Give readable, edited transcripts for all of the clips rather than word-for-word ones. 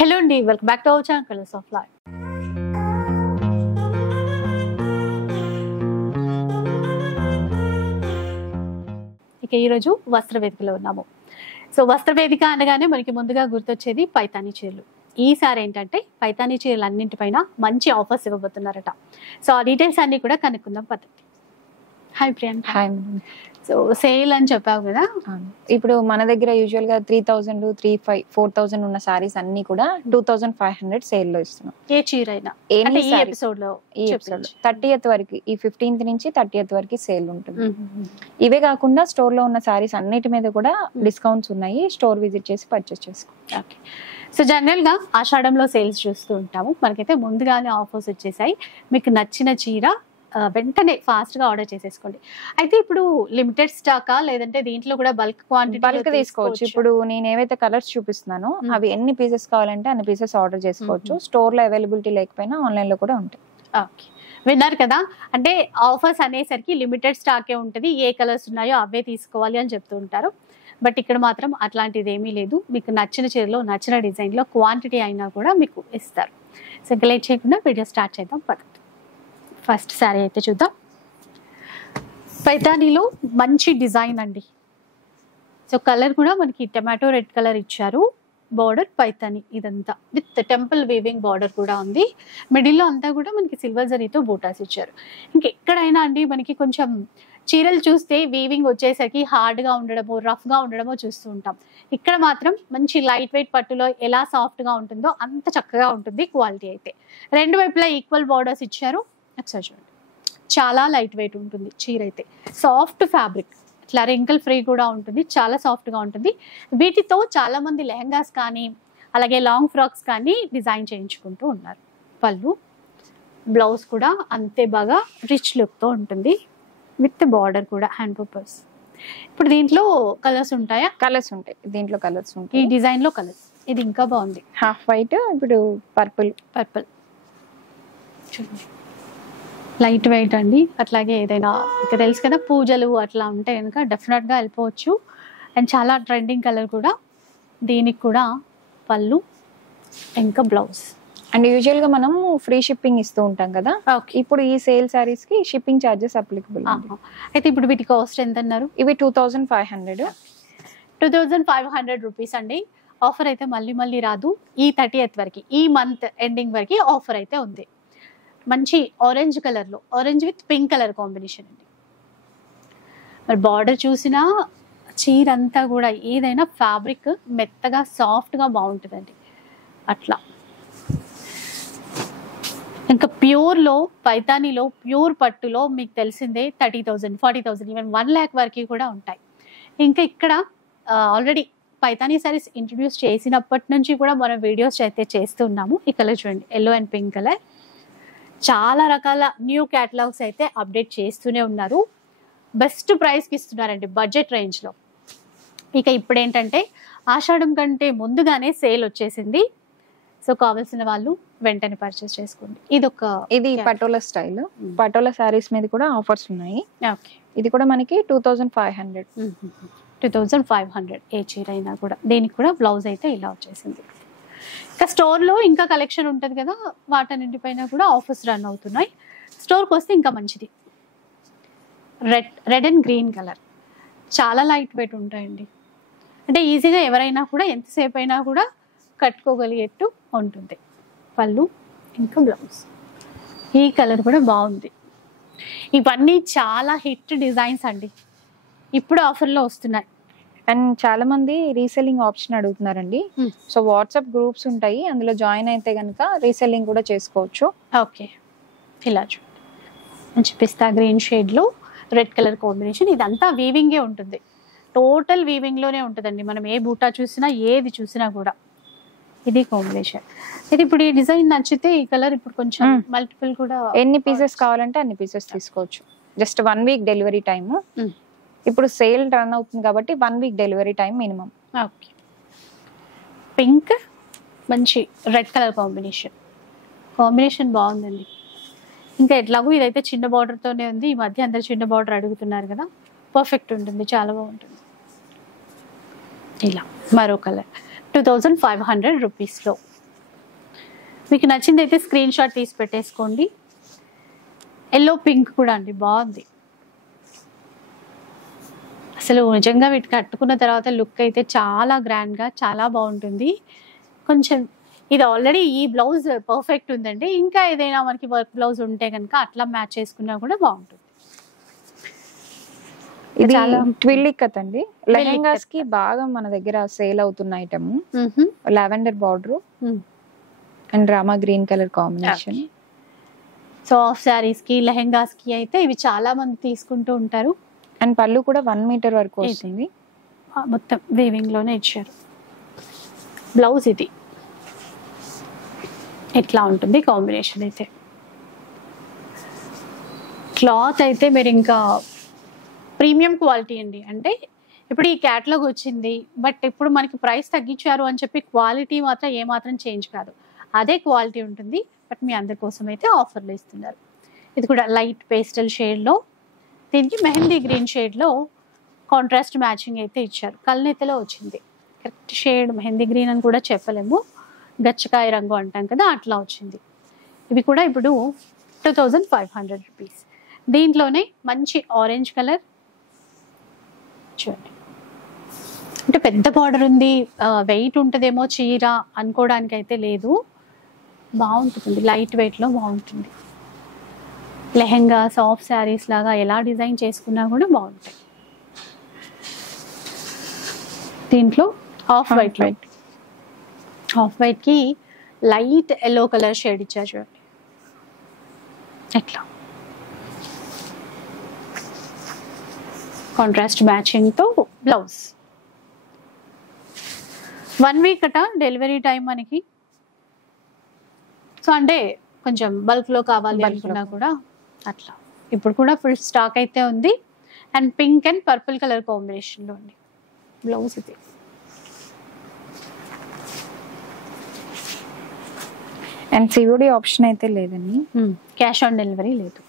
Hello అండి, welcome back to our channel colours of life. ఇక ఈరోజు వస్త్రవేదికలో ఉన్నాము. సో వస్త్రవేదిక అనగానే మనకి ముందుగా గుర్తొచ్చేది పైతానీ చీరలు. ఈసారి ఏంటంటే పైతానీ చీరలు అన్నింటిపైన మంచి ఆఫర్స్ ఇవ్వబోతున్నారట. సో ఆ డీటెయిల్స్ అన్ని కూడా కనుక్కుందాం పద్ధతి. Hi Priyanka. Hi. So sale అని చెప్పావు కదా, ఇప్పుడు మన దగ్గర యూజువల్ గా 3000, 3500, 4000 ఉన్న సారీస్ అన్ని కూడా 2500 సేల్ లో ఇస్తున్నాం. ఏ చీర అయినా ఈ ఎపిసోడ్ లో 30th వరకు, ఈ 15th నుంచి 30th వరకు సేల్ ఉంటుంది. ఇవే కాకుండా స్టోర్ లో ఉన్న సారీస్ అన్నిటి మీద కూడా డిస్కౌంట్స్ ఉన్నాయి. స్టోర్ విజిట్ చేసి పర్చేస్ చేసుకోండి. ఓకే. సో జనరల్ గా ఆషాఢంలో సేల్స్ చూస్తూ ఉంటాము. మనకైతే ముందుగానే ఆఫర్స్ వచ్చేసాయి. మీకు నచ్చిన చీర వెంటనే ఫాస్ట్ గా ఆర్డర్ చేసేసుకోండి. అయితే ఇప్పుడు లిమిటెడ్ స్టాకా లేదంటే దీంట్లో కూడా బల్క్ తీసుకోవచ్చు. ఇప్పుడు నేను ఏవైతే కలర్స్ చూపిస్తున్నానో అవి ఎన్ని పీసెస్ కావాలంటే అన్ని పీసెస్ ఆర్డర్ చేసుకోవచ్చు. స్టోర్ లో అవైలబిలిటీ లేకపోయినా ఆన్లైన్ లో కూడా ఉంటాయి. ఓకే, విన్నారు కదా. అంటే ఆఫర్స్ అనేసరికి లిమిటెడ్ స్టాకే ఉంటుంది. ఏ కలర్స్ ఉన్నాయో అవే తీసుకోవాలి అని చెప్తూ ఉంటారు. బట్ ఇక్కడ మాత్రం అట్లాంటిది ఏమీ లేదు. మీకు నచ్చిన చీరలో నచ్చిన డిజైన్ లో క్వాంటిటీ అయినా కూడా మీకు ఇస్తారు. సో ఇంకా లేట్ చేయకుండా వీడియో స్టార్ట్ చేద్దాం పద్ధతి. ఫస్ట్ శారీ అయితే చూద్దాం. పైతానీలో మంచి డిజైన్ అండి. సో కలర్ కూడా మనకి టమాటో రెడ్ కలర్ ఇచ్చారు. బార్డర్ పైతానీ ఇదంతా విత్ టెంపుల్ వీవింగ్ బార్డర్ కూడా ఉంది. మిడిల్లో అంతా కూడా మనకి సిల్వర్ జరీతో బూటాస్ ఇచ్చారు. ఇంకెక్కడైనా అండి మనకి కొంచెం చీరలు చూస్తే వీవింగ్ వచ్చేసరికి హార్డ్గా ఉండడమో రఫ్గా ఉండడమో చూస్తూ ఉంటాం. ఇక్కడ మాత్రం మంచి లైట్ వెయిట్ పట్టులో ఎలా సాఫ్ట్గా ఉంటుందో అంత చక్కగా ఉంటుంది. క్వాలిటీ అయితే రెండు వైపులా ఈక్వల్ బార్డర్స్ ఇచ్చారు. ఒకసారి చూడండి, చాలా లైట్ వెయిట్ ఉంటుంది చీర అయితే. సాఫ్ట్ ఫ్యాబ్రిక్, ఇట్లా రింకిల్ ఫ్రీ కూడా ఉంటుంది. చాలా సాఫ్ట్గా ఉంటుంది. వీటితో చాలా మంది లెహంగాస్ కానీ అలాగే లాంగ్ ఫ్రాక్స్ కానీ డిజైన్ చేయించుకుంటూ ఉన్నారు. పళ్ళు, బ్లౌజ్ కూడా అంతే బాగా రిచ్ లుక్తో ఉంటుంది విత్ బార్డర్ కూడా హ్యాండ్ పర్పస్. ఇప్పుడు దీంట్లో కలర్స్ ఉంటాయా? కలర్స్ ఉంటాయి. దీంట్లో కలర్స్ ఉంటాయి. ఈ డిజైన్ లో కలర్స్ ఇది ఇంకా బాగుంది. హాఫ్ వైట్, ఇప్పుడు పర్పుల్ చూడండి, లైట్ వెయిట్ అండి. అట్లాగే ఏదైనా ఇక తెలుసు కదా పూజలు అట్లా ఉంటే కనుక డెఫినెట్గా వెళ్ళిపోవచ్చు. అండ్ చాలా ట్రెండింగ్ కలర్ కూడా. దీనికి కూడా పళ్ళు ఇంకా బ్లౌజ్. అండ్ యూజువల్ గా మనం ఫ్రీ షిప్పింగ్ ఇస్తూ ఉంటాం కదా. ఇప్పుడు ఈ సేల్ సారీస్ కి షిప్పింగ్ చార్జెస్ అప్లికబుల్. అయితే ఇప్పుడు వీటి కాస్ట్ ఎంత అన్నారు? ఇవి 2500 రూపీస్ అండి. ఆఫర్ అయితే మళ్ళీ రాదు. ఈ 30th వరకు, ఈ మంత్ ఎండింగ్ వరకు ఆఫర్ అయితే ఉంది. మంచి ఆరెంజ్ కలర్లో, orange with pink colour combination అండి. మరి బార్డర్ చూసినా చీర అంతా కూడా ఏదైనా ఫ్యాబ్రిక్ మెత్తగా సాఫ్ట్గా బాగుంటుందండి. అట్లా ఇంకా ప్యూర్లో పైతానీలో ప్యూర్ పట్టులో మీకు తెలిసిందే 30,000, 40,000, ఈవెన్ 1 lakh వరకు కూడా ఉంటాయి. ఇంకా ఇక్కడ ఆల్రెడీ పైతానీ సారీస్ ఇంట్రడ్యూస్ చేసినప్పటి నుంచి కూడా మనం వీడియోస్ అయితే చేస్తున్నాము. ఈ కలర్ చూడండి, ఎల్లో అండ్ పింక్ కలర్. చాలా రకాల న్యూ క్యాటలాగ్స్ అయితే అప్డేట్ చేస్తూనే ఉన్నారు. బెస్ట్ ప్రైస్కి ఇస్తున్నారండి బడ్జెట్ రేంజ్లో. ఇక ఇప్పుడు ఏంటంటే ఆషాఢం కంటే ముందుగానే సేల్ వచ్చేసింది. సో కావాల్సిన వాళ్ళు వెంటనే పర్చేస్ చేసుకోండి. ఇది పటోలా స్టైల్. పటోలా సారీస్ మీద కూడా ఆఫర్స్ ఉన్నాయి. ఓకే, ఇది కూడా మనకి 2500 ఏ చీర అయినా కూడా. దీనికి కూడా బ్లౌజ్ అయితే ఇలా వచ్చేసింది. ఇంకా స్టోర్లో ఇంకా కలెక్షన్ ఉంటుంది కదా, వాటన్నింటిపైన కూడా ఆఫర్స్ రన్ అవుతున్నాయి. స్టోర్కి వస్తే ఇంకా మంచిది. రెడ్ అండ్ గ్రీన్ కలర్ చాలా లైట్ వెయిట్ ఉంటాయండి. అంటే ఈజీగా ఎవరైనా కూడా ఎంతసేపు అయినా కూడా కట్టుకోగలిగేట్టు ఉంటుంది. పళ్ళు ఇంకా బ్లౌజ్. ఈ కలర్ కూడా బాగుంది. ఇవన్నీ చాలా హిట్ డిజైన్స్ అండి, ఇప్పుడు ఆఫర్లో వస్తున్నాయి. అండ్ చాలా మంది రీసెల్లింగ్ ఆప్షన్ అడుగుతున్నారండి. సో వాట్సాప్ గ్రూప్స్ ఉంటాయి, అందులో జాయిన్ అయితే కనుక రీసెల్లింగ్ కూడా చేసుకోవచ్చు. ఓకే, ఇలా చూడండి, మంచి పిస్తా గ్రీన్ షేడ్లో రెడ్ కలర్ కాంబినేషన్. ఇదంతా వీవింగే ఉంటుంది, టోటల్ వీవింగ్లోనే ఉంటుందండి. మనం ఏ బూటా చూసినా ఏది చూసినా కూడా ఇది కాంబినేషన్. ఇది ఇప్పుడు ఈ డిజైన్ నచ్చితే ఈ కలర్ ఇప్పుడు కొంచెం మల్టిపుల్ కూడా, ఎన్ని పీసెస్ కావాలంటే అన్ని పీసెస్ తీసుకోవచ్చు. Just 1 week delivery time. ఇప్పుడు సేల్ రన్ అవుతుంది కాబట్టి 1 week delivery time minimum. Okay, pink మంచి రెడ్ కలర్ కాంబినేషన్ బాగుందండి. ఇంకా ఎట్లాగో ఇదైతే చిన్న బార్డర్తోనే ఉంది. ఈ మధ్య అందరు చిన్న బార్డర్ అడుగుతున్నారు కదా, పర్ఫెక్ట్ ఉంటుంది, చాలా బాగుంటుంది. ఇలా మరో కలర్ 2500 రూపీస్లో మీకు నచ్చింది అయితే స్క్రీన్ షాట్ తీసి పెట్టేసుకోండి. ఎల్లో పింక్ కూడా అండి బాగుంది. అసలు నిజంగా వీటికి కట్టుకున్న తర్వాత లుక్ అయితే చాలా గ్రాండ్గా చాలా బాగుంటుంది. కొంచెం ఇది ఆల్రెడీ ఈ బ్లౌజ్ పర్ఫెక్ట్ ఉందండి, ఇంకా ఏదైనా మనకి వర్క్ బ్లౌజ్ ఉంటే కనుక అట్లా మ్యాచ్ చేసుకున్నా కూడా బాగుంటుంది. ఇది చాలా ట్విల్లికత్ అండి. లెహెంగాస్ కి బాగా మన దగ్గర సేల్ అవుతున్న item. Lavender border and Rama green colour combination. So of saris కి లెహెంగాస్ కి అయితే ఇవి చాలా మంది తీసుకుంటూ ఉంటారు. అండ్ పళ్ళు కూడా 1 మీటర్ వరకు వస్తుంది. మొత్తం వీవింగ్ లోనే ఇచ్చారు. బ్లౌజ్ ఇది ఎట్లా ఉంటుంది కాంబినేషన్ అయితే. క్లాత్ అయితే మీరు ఇంకా ప్రీమియం క్వాలిటీ అండి. అంటే ఇప్పుడు ఈ క్యాటలాగ్ వచ్చింది, బట్ ఇప్పుడు మనకి ప్రైస్ తగ్గించారు అని చెప్పి క్వాలిటీ మాత్రం ఏమాత్రం చేంజ్ కాదు, అదే క్వాలిటీ ఉంటుంది. బట్ మీ అందరి కోసం అయితే ఆఫర్లు ఇస్తున్నారు. ఇది కూడా లైట్ పేస్టల్ షేడ్లో, దీనికి మెహందీ గ్రీన్ షేడ్లో కాంట్రాస్ట్ మ్యాచింగ్ అయితే ఇచ్చారు. కల్నెత్తలో వచ్చింది. కరెక్ట్ షేడ్ మెహందీ గ్రీన్ అని కూడా చెప్పలేము, గచ్చకాయ రంగు అంటాం కదా, అట్లా వచ్చింది. ఇవి కూడా ఇప్పుడు 2500 రూపీస్. దీంట్లోనే మంచి ఆరెంజ్ కలర్ చూడండి. అంటే పెద్ద బార్డర్ ఉంది, వెయిట్ ఉంటుందేమో చీర అనుకోవడానికి అయితే లేదు, బాగుంటుంది. లైట్ వెయిట్లో బాగుంటుంది. లెహెంగా సాఫ్ట్ శారీస్ లాగా ఎలా డిజైన్ చేసుకున్నా కూడా బాగుంటాయి. దీంట్లో ఆఫ్ వైట్కి లైట్ ఎల్లో కలర్ షేడ్ ఇచ్చారు చూడండి. ఎట్లా కాంట్రాస్ట్ మ్యాచింగ్తో బ్లౌజ్. 1 వీక్ అట డెలివరీ టైం మనకి. సో అంటే కొంచెం బల్క్లో కావాలి అనుకున్నా కూడా అట్లా. ఇప్పుడు కూడా ఫుల్ స్టాక్ అయితే ఉంది. And pink and purple colour కాంబినేషన్లో ఉంది బ్లౌజ్ ఇది. అండ్ సిఓడి ఆప్షన్ అయితే లేదండి, క్యాష్ ఆన్ డెలివరీ లేదు.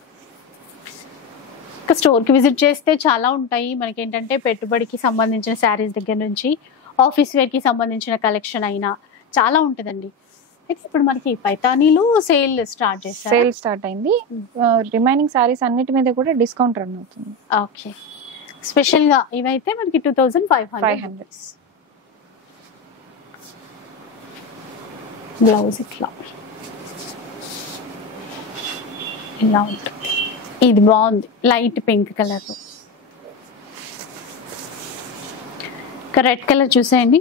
ఇంకా స్టోర్కి విజిట్ చేస్తే చాలా ఉంటాయి మనకి. ఏంటంటే పెట్టుబడికి సంబంధించిన శారీస్ దగ్గర నుంచి ఆఫీస్ వేర్కి సంబంధించిన కలెక్షన్ అయినా చాలా ఉంటుందండి. అయితే ఇప్పుడు మనకి పైతానీలో సేల్ స్టార్ట్ అయింది. రిమైనింగ్ సారీస్ అన్నిటి మీద కూడా డిస్కౌంట్ రన్ అవుతుంది. ఓకే, స్పెషల్గా ఇవైతే మనకి 2500. బ్లౌజ్ ఇట్లా ఇలా ఉంటుంది. ఇది బాగుంది, లైట్ పింక్ కలర్. ఇంకా రెడ్ కలర్ చూసేయండి.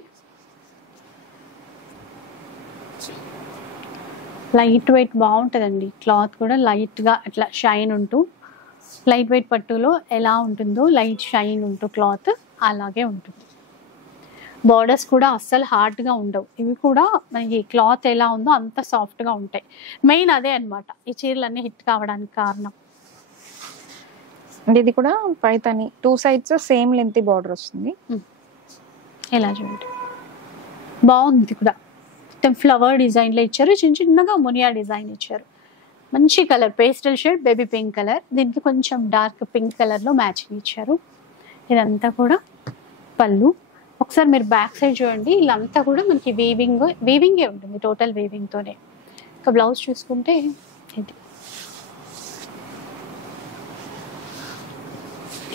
లైట్ వెయిట్ బాగుంటుందండి. క్లాత్ కూడా లైట్గా అట్లా షైన్ ఉంటూ, లైట్ వెయిట్ పట్టులో ఎలా ఉంటుందో లైట్ షైన్ ఉంటూ క్లాత్ అలాగే ఉంటుంది. బార్డర్స్ కూడా అస్సలు హార్డ్గా ఉండవు. ఇవి కూడా మనకి క్లాత్ ఎలా ఉందో అంత సాఫ్ట్గా ఉంటాయి. మెయిన్ అదే అనమాట ఈ చీరలన్నీ హిట్ కావడానికి కారణం. అంటే ఇది కూడా Paithani 2 sides same length border వస్తుంది. ఎలా చూడండి, బాగుంది కూడా. మొత్తం ఫ్లవర్ డిజైన్లో ఇచ్చారు, చిన్న చిన్నగా మునియా డిజైన్ ఇచ్చారు. మంచి colour pastel shade baby pink colour, దీనికి కొంచెం డార్క్ పింక్ కలర్లో మ్యాచింగ్ ఇచ్చారు. ఇదంతా కూడా పళ్ళు. ఒకసారి మీరు బ్యాక్ సైడ్ చూడండి, ఇలాంతా కూడా మనకి వీవింగే ఉంటుంది, టోటల్ వీవింగ్తోనే. ఇంకా బ్లౌజ్ చూసుకుంటే ఇది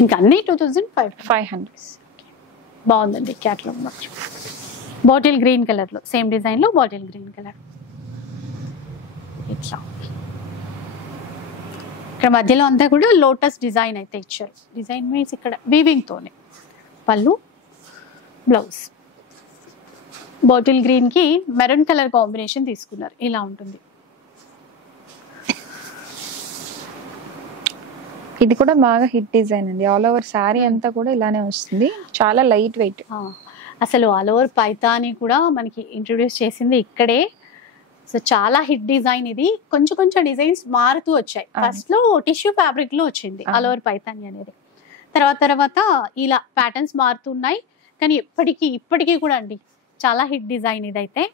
ఇంకా అన్నీ 2500. బాగుందండి క్యాట్లాగ్ మాత్రం. బాటిల్ గ్రీన్ కలర్లో సేమ్ డిజైన్లో బాటిల్ గ్రీన్ కలర్ ఇట్లా. ఇక్కడ మధ్యలో అంతా కూడా లోటస్ డిజైన్ అయితే ఇచ్చారు. డిజైన్ మీన్స్ ఇక్కడ వీవింగ్తోనే. పళ్ళు, బ్లౌజ్. బాటిల్ గ్రీన్కి మెరూన్ కలర్ కాంబినేషన్ తీసుకున్నారు, ఇలా ఉంటుంది. ఇది కూడా బాగా హిట్ డిజైన్ అండి. ఆల్ ఓవర్ శారీ అంతా కూడా ఇలానే వస్తుంది, చాలా లైట్ వెయిట్. అసలు ఆల్ ఓవర్ పైతాని కూడా మనకి ఇంట్రొడ్యూస్ చేసింది ఇక్కడే. సో చాలా హిట్ డిజైన్ ఇది. కొంచెం కొంచెం డిజైన్స్ మారుతూ వచ్చాయి. ఫస్ట్ లో టిష్యూ ఫ్యాబ్రిక్ లో వచ్చింది ఆల్ ఓవర్ పైతాని అనేది. తర్వాత ఇలా ప్యాటర్న్స్ మారుతున్నాయి. కానీ ఇప్పటికీ కూడా అండి చాలా హిట్ డిజైన్ ఇదైతే.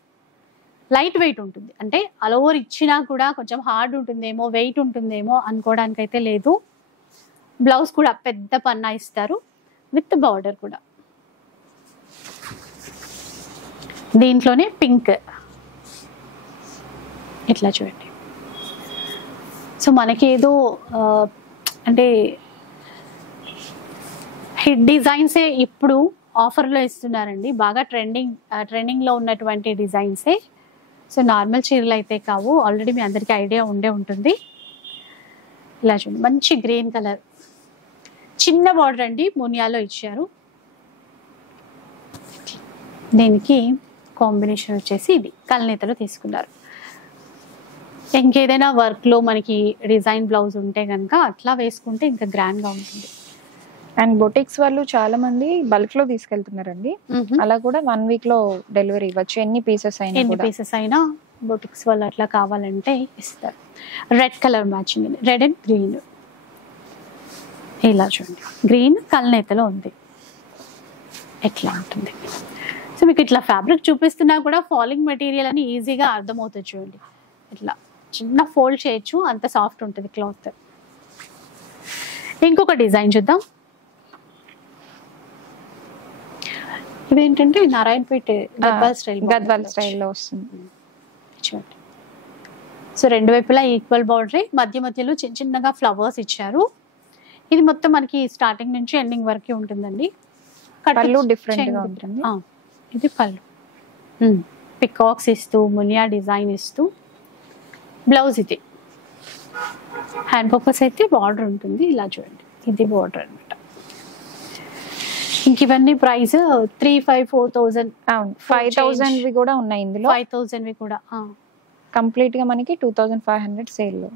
లైట్ వెయిట్ ఉంటుంది, అంటే ఆల్ ఓవర్ ఇచ్చినా కూడా కొంచెం హార్డ్ ఉంటుందేమో, వెయిట్ ఉంటుందేమో అనుకోవడానికి అయితే లేదు. బ్లౌజ్ కూడా పెద్ద పన్నా ఇస్తారు విత్ బార్డర్ కూడా. దీంట్లోనే పింక్ ఇట్లా చూడండి. సో మనకి ఏదో అంటే హిట్ డిజైన్సే ఇప్పుడు ఆఫర్లో ఇస్తున్నారండి, బాగా ట్రెండింగ్లో ఉన్నటువంటి డిజైన్సే. సో నార్మల్ చీరలు అయితే కావు, ఆల్రెడీ మీ అందరికీ ఐడియా ఉండే ఉంటుంది. ఇలా చూడండి, మంచి గ్రీన్ కలర్, చిన్న బార్డర్ అండి, మునియాలో ఇచ్చారు. దీనికి కాంబినేషన్ వచ్చేసి ఇది కల్నేతలో తీసుకున్నారు. ఇంకేదైనా వర్క్లో మనకి డిజైన్ బ్లౌజ్ ఉంటే కనుక అట్లా వేసుకుంటే ఇంకా గ్రాండ్గా ఉంటుంది. అండ్ బొటిక్స్ వాళ్ళు చాలా మంది బల్క్ లో తీసుకెళ్తున్నారండి, అలా కూడా 1 week లో డెలివరీ ఇవ్వచ్చు. ఎన్ని పీసెస్ అయినా బొటిక్స్ వాళ్ళు అట్లా కావాలంటే ఇస్తారు. Red colour matching, red and green. ఇలా చూడండి, గ్రీన్ కల్నేతలో ఉంది, ఎట్లా ఉంటుంది. సో మీకు ఇట్లా ఫ్యాబ్రిక్ చూపిస్తున్నా కూడా ఫాలింగ్ మెటీరియల్ అని ఈజీగా అర్థమవుతుంది. చూడండి, ఇట్లా చిన్న ఫోల్డ్ చేయొచ్చు, అంత సాఫ్ట్ ఉంటుంది క్లాత్. ఇంకొక డిజైన్ చూద్దాం. ఇదేంటంటే నారాయణపేట గద్వాల్ స్టైల్లో వస్తుంది. చూడండి, సో రెండు వైపులా ఈక్వల్ బార్డర్, మధ్యలో చిన్న చిన్నగా ఫ్లవర్స్ ఇచ్చారు. ఇది మొత్తం మనకి స్టార్టింగ్ నుంచి ఎండింగ్ వరకు ఉంటుందండి. పళ్ళు డిఫరెంట్ గా ఉంటుంది. ఇది పళ్ళు, పికాక్స్ ఇస్తూ మునియా డిజైన్ ఇస్తూ, బ్లౌజ్ ఇది. హ్యాండ్ పర్పస్ అయితే బార్డర్ ఉంటుంది. ఇలా చూడండి, ఇది బార్డర్ అనమాట. ఇంక ఇవన్నీ ప్రైస్ 3,500-4,000. 5,000 కూడా ఉన్నాయి ఇందులో. 5,000 కూడా కంప్లీట్ గా మనకి 2,500 సేల్ లో.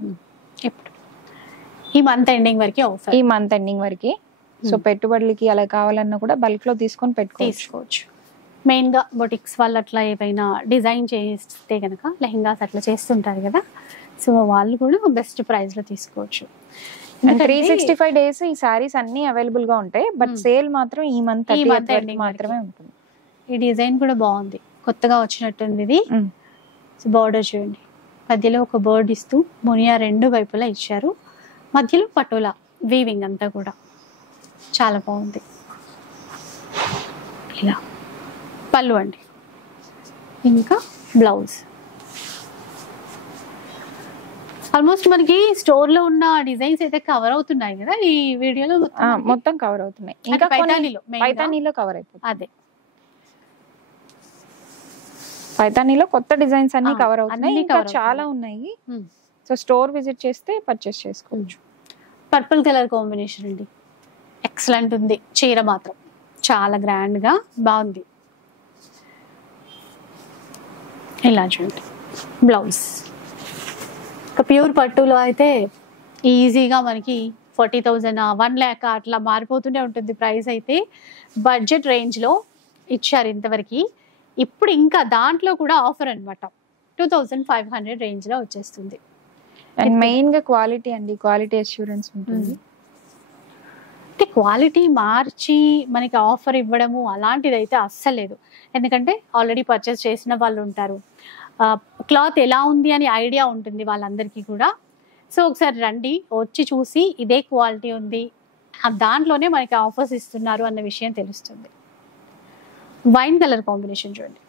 ఇప్పుడు ఈ మంత్ ఎండింగ్ వరకు. సో పెట్టుబడులకి అలా కావాలన్నా కూడా బల్క్ లో తీసుకొని తీసుకోవచ్చు. మెయిన్ గా బొటిక్స్ వాళ్ళు అట్లా ఏవైనా డిజైన్ చేస్తే కనుక, లెహెంగాస్ అట్లా చేస్తుంటారు కదా, సో వాళ్ళు కూడా బెస్ట్ ప్రైస్ లో తీసుకోవచ్చు. 365 days ఈ సారీస్ అన్ని అవైలబుల్ గా ఉంటాయి, బట్ సేల్ మాత్రం ఈ మంత్ మాత్రమే ఉంటుంది. ఈ డిజైన్ కూడా బాగుంది, కొత్తగా వచ్చినట్టుంది ఇది. సో బార్డర్ చూడండి, మధ్యలో ఒక బర్డ్ ఇస్తూ మునియా రెండు వైపులా ఇచ్చారు, మధ్యలో పటోలా వీవింగ్ అంతా కూడా చాలా బాగుంది. ఇలా పళ్ళు అండి, ఇంకా బ్లౌజ్. ఆల్మోస్ట్ మనకి స్టోర్ లో ఉన్న డిజైన్స్ అయితే కవర్ అవుతున్నాయి కదా ఈ వీడియోలో, మొత్తం కవర్ అవుతున్నాయి. ఇంకా పైతానీలో కవర్ అయిపోతుంది. అదే పైతానీలో కొత్త డిజైన్స్ అన్ని కవర్ అవుతున్నాయి, ఇంకా చాలా ఉన్నాయి. సో స్టోర్ విజిట్ చేస్తే పర్చేస్ చేసుకోవచ్చు. పర్పుల్ కలర్ కాంబినేషన్ అండి, ఎక్సలెంట్ ఉంది. చీర మాత్రం చాలా గ్రాండ్ గా బాగుంది. ఇలా చూడండి, బ్లౌజ్. ఒక ప్యూర్ పట్టులో అయితే ఈజీగా మనకి 40,000, 1 lakh అట్లా మారిపోతూనే ఉంటుంది ప్రైస్. అయితే బడ్జెట్ రేంజ్లో ఇచ్చారు ఇంతవరకు. ఇప్పుడు ఇంకా దాంట్లో కూడా ఆఫర్ అనమాట, 2,500 రేంజ్లో వచ్చేస్తుంది. అండ్ మెయిన్ గా క్వాలిటీ అండి, క్వాలిటీ అష్యూరెన్స్ ఉంటుంది. అంటే క్వాలిటీ మార్చి మనకి ఆఫర్ ఇవ్వడము అలాంటిది అయితే అస్సలు లేదు. ఎందుకంటే ఆల్రెడీ పర్చేస్ చేసిన వాళ్ళు ఉంటారు, క్లాత్ ఎలా ఉంది అని ఐడియా ఉంటుంది వాళ్ళందరికీ కూడా. సో ఒకసారి రండి, వచ్చి చూసి ఇదే క్వాలిటీ ఉంది, దాంట్లోనే మనకి ఆఫర్స్ ఇస్తున్నారు అన్న విషయం తెలుస్తుంది. వైన్ కలర్ కాంబినేషన్ చూడండి,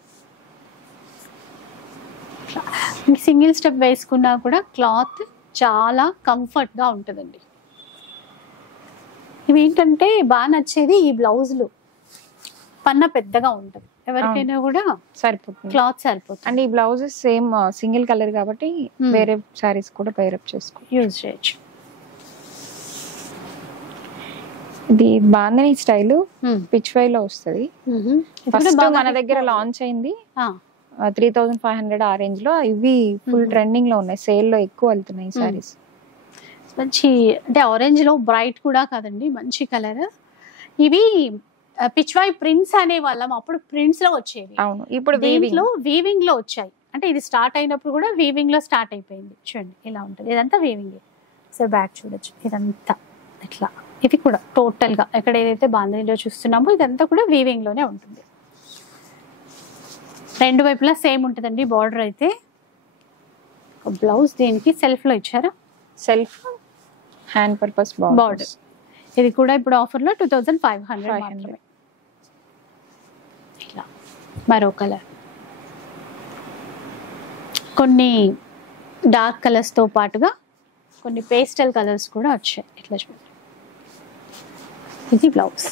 సింగిల్ స్టెప్ వేసుకున్నా కూడా క్లాత్ చాలా కంఫర్ట్గా ఉంటుందండి. ఇవి ఏంటంటే బాగా నచ్చేది ఈ బ్లౌజులు, పన్న పెద్దగా ఉంటుంది, ఎవరికైనా కూడా సరిపోతుంది, క్లాత్ సరిపోతుంది. అండ్ ఈ బ్లౌజెస్ సేమ్ సింగిల్ కలర్ కాబట్టి వేరే సారీస్ కూడా పైరప్ యూజ్ చేయొచ్చు. ఇది బాందని స్టైల్ పిచ్ వై లో వస్తుంది. ఫస్ట్ మన దగ్గర లాంచ్ అయింది 3,500 ఆ రేంజ్ లో. ఇవి ఫుల్ ట్రెండింగ్ లో ఉన్నాయి, సేల్ లో ఎక్కువ వెళ్తున్నాయి సారీస్. మంచి అంటే ఆరెంజ్ లో బ్రైట్ కూడా కాదండి, మంచి కలర్. ఇవి పిచ్వాయ్ ప్రింట్స్ అనే వాళ్ళం, అప్పుడు ప్రింట్స్ లో వచ్చేవి. అవును, ఇప్పుడు వీవింగ్ లో వచ్చాయి. అంటే ఇది స్టార్ట్ అయినప్పుడు కూడా వీవింగ్ లో స్టార్ట్ అయిపోయింది. చూడండి ఇలా ఉంటుంది, ఇదంతా వీవింగ్. సో బ్యాక్ చూడొచ్చు, ఇదంతా ఇట్లా. ఇది కూడా టోటల్ గా ఎక్కడ ఏదైతే బాంధనీలో చూస్తున్నామో ఇదంతా కూడా వీవింగ్ లోనే ఉంటుంది. రెండు వైపులా సేమ్ ఉంటుందండి బార్డర్ అయితే. బ్లౌజ్ దీనికి సెల్ఫ్ లో ఇచ్చారా, సెల్ఫ్ హ్యాండ్ పర్పస్ బార్డర్. ఇది కూడా ఇప్పుడు ఆఫర్ లో 2,500. ఇలా మరో కలర్. కొన్ని డార్క్ కలర్స్తో పాటుగా కొన్ని పేస్టల్ కలర్స్ కూడా వచ్చాయి. ఇట్లా చూడండి, ఇది బ్లౌజ్.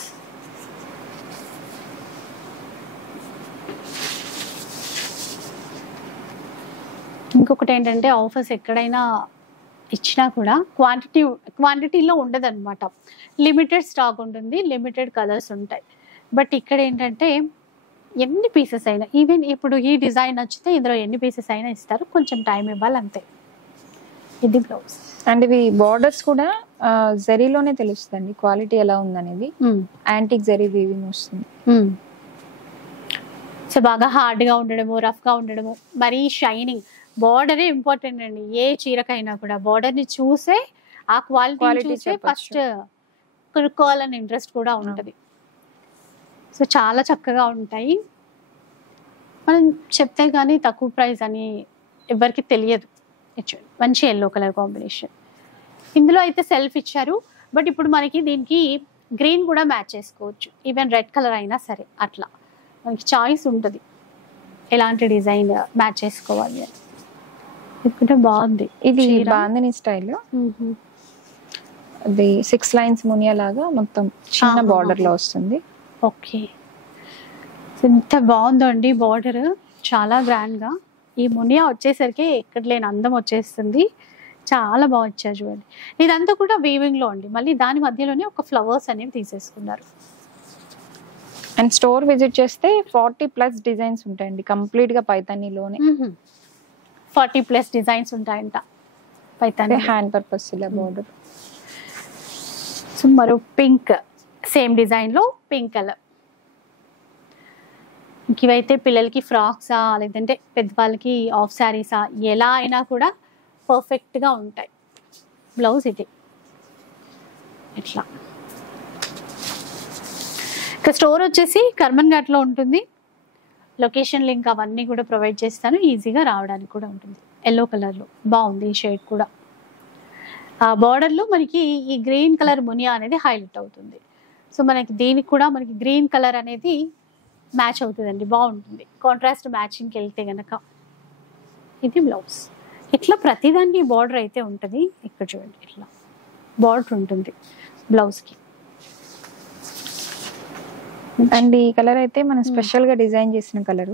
ఇంకొకటి ఏంటంటే ఆఫర్స్ ఎక్కడైనా ఇచ్చినా కూడా క్వాంటిటీలో ఉండదు అనమాట. లిమిటెడ్ స్టాక్ ఉంటుంది, లిమిటెడ్ కలర్స్ ఉంటాయి. బట్ ఇక్కడ ఏంటంటే ఎన్ని పీసెస్ అయినా, ఈవెన్ ఇప్పుడు ఈ డిజైన్ నచ్చితే ఇందులో ఎన్ని పీసెస్ అయినా ఇస్తారు, కొంచెం టైం ఇవ్వాలి అంతే. ఇది బ్లౌజ్. అండ్ ఇవి బార్డర్స్ కూడా జరీలోనే తెలుస్తుంది క్వాలిటీ ఎలా ఉందనేది. యాంటిక్ జరీ వీవింగ్ వస్తుంది. సో బాగా హార్డ్గా ఉండడము, రఫ్గా ఉండడము, మరీ షైనింగ్. బార్డరే ఇంపార్టెంట్ అండి ఏ చీరకైనా కూడా. బార్డర్ని చూసే ఆ క్వాలిటీ చూసే ఫస్ట్ కొనుక్కోవాలని ఇంట్రెస్ట్ కూడా ఉంటుంది. సో చాలా చక్కగా ఉంటాయి. మనం చెప్తే కానీ తక్కువ ప్రైస్ అని ఎవరికి తెలియదు. మంచి ఎల్లో కలర్ కాంబినేషన్. ఇందులో అయితే సెల్ఫ్ ఇచ్చారు, బట్ ఇప్పుడు మనకి దీనికి గ్రీన్ కూడా మ్యాచ్ చేసుకోవచ్చు. ఈవెన్ రెడ్ కలర్ అయినా సరే అట్లా మనకి చాయిస్ ఉంటుంది ఎలాంటి డిజైన్ మ్యాచ్ చేసుకోవాలి అని. ఇప్పుడు బాగుంది. ఇది బాందిని స్టైల్. అది 6 లైన్స్ మునియా లాగా మొత్తం చిన్న బార్డర్ లో వస్తుంది. ఓకే, ఎంత బాగుందో అండి బార్డర్, చాలా గ్రాండ్ గా. ఈ మునియా వచ్చేసరికి ఎక్కడ లేని అందం వచ్చేస్తుంది. చాలా బాగా వచ్చారు చూడండి. ఇదంతా కూడా వీవింగ్ లో అండి. మళ్ళీ దాని మధ్యలోనే ఒక ఫ్లవర్స్ అనేవి తీసేసుకున్నారు. అండ్ స్టోర్ విజిట్ చేస్తే 40+ డిజైన్స్ ఉంటాయండి కంప్లీట్ గా పైతానీలోనే. 40+ డిజైన్స్ ఉంటాయంట పైతానీ. హ్యాండ్ పర్పస్ ఇలా బార్డర్. సో మరో పింక్, సేమ్ డిజైన్ లో పింక్ కలర్. ఇవైతే పిల్లలకి ఫ్రాక్సా లేదంటే పెద్దవాళ్ళకి ఆఫ్ శారీసా ఎలా అయినా కూడా పర్ఫెక్ట్గా ఉంటాయి. బ్లౌజ్ ఇది ఇట్లా. ఇక స్టోర్ వచ్చేసి కర్మన్ ఘాట్లో ఉంటుంది. లొకేషన్ లింక్ అవన్నీ కూడా ప్రొవైడ్ చేస్తాను, ఈజీగా రావడానికి కూడా ఉంటుంది. ఎల్లో కలర్లో బాగుంది ఈ షేడ్ కూడా. ఆ బార్డర్లో మనకి ఈ గ్రీన్ కలర్ మునియా అనేది హైలైట్ అవుతుంది. సో మనకి దీనికి కూడా మనకి గ్రీన్ కలర్ అనేది మ్యాచ్ అవుతుందండి, బాగుంటుంది కాంట్రాస్ట్ మ్యాచింగ్కి వెళ్తే గనక. ఇది బ్లౌజ్. ఇట్లా ప్రతిదానికి బార్డర్ అయితే ఉంటుంది. ఇక్కడ చూడండి ఇట్లా బార్డర్ ఉంటుంది బ్లౌజ్కి. అండ్ ఈ కలర్ అయితే మనం స్పెషల్ గా డిజైన్ చేసిన కలర్,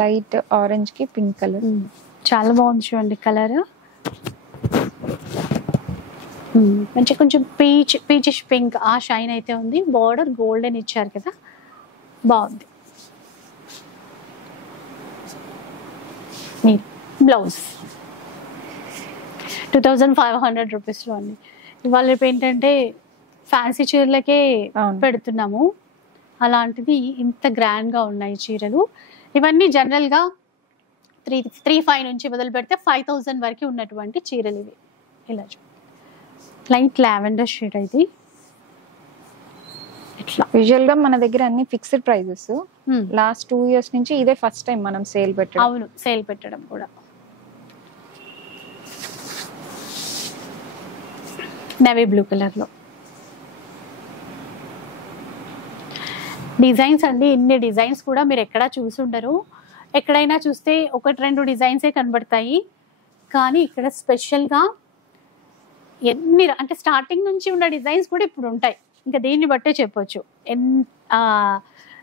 లైట్ ఆరెంజ్ కి పింక్ కలర్. చాలా బాగుంది చూడండి కలర్. మంచి కొంచెం పీచిష్ పింక్ ఆ షైన్ అయితే ఉంది. బార్డర్ గోల్డెన్ ఇచ్చారు కదా, బాగుంది. బ్లౌజ్ 2500 రూపీస్లో అండి. ఇవాళ రేపు ఏంటంటే ఫ్యాన్సీ చీరలకే పెడుతున్నాము, అలాంటిది ఇంత గ్రాండ్గా ఉన్నాయి చీరలు. ఇవన్నీ జనరల్గా 3,500 నుంచి మొదలు పెడితే 5000 వరకు ఉన్నటువంటి చీరలు ఇవి. ఇలా లైట్ లావెండర్ షేడ్ ఇది. ఇట్లా యూజువల్ గా మన దగ్గర అన్ని ఫిక్స్డ్ ప్రైజెస్. లాస్ట్ 2 years నుంచి ఇదే ఫస్ట్ టైం మనం సేల్ పెట్టడం. అవును, సేల్ పెట్టడం కూడా. నేవీ బ్లూ కలర్ లో డిజైన్స్ అండి. ఇన్ని డిజైన్స్ కూడా మీరు ఎక్కడా చూసుండరు. ఎక్కడైనా చూస్తే 1-2 డిజైన్సే కనబడతాయి, కానీ ఇక్కడ స్పెషల్గా ఎన్ని అంటే స్టార్టింగ్ నుంచి ఉన్న డిజైన్స్ కూడా ఇప్పుడు ఉంటాయి. ఇంకా దీన్ని బట్టే చెప్పొచ్చు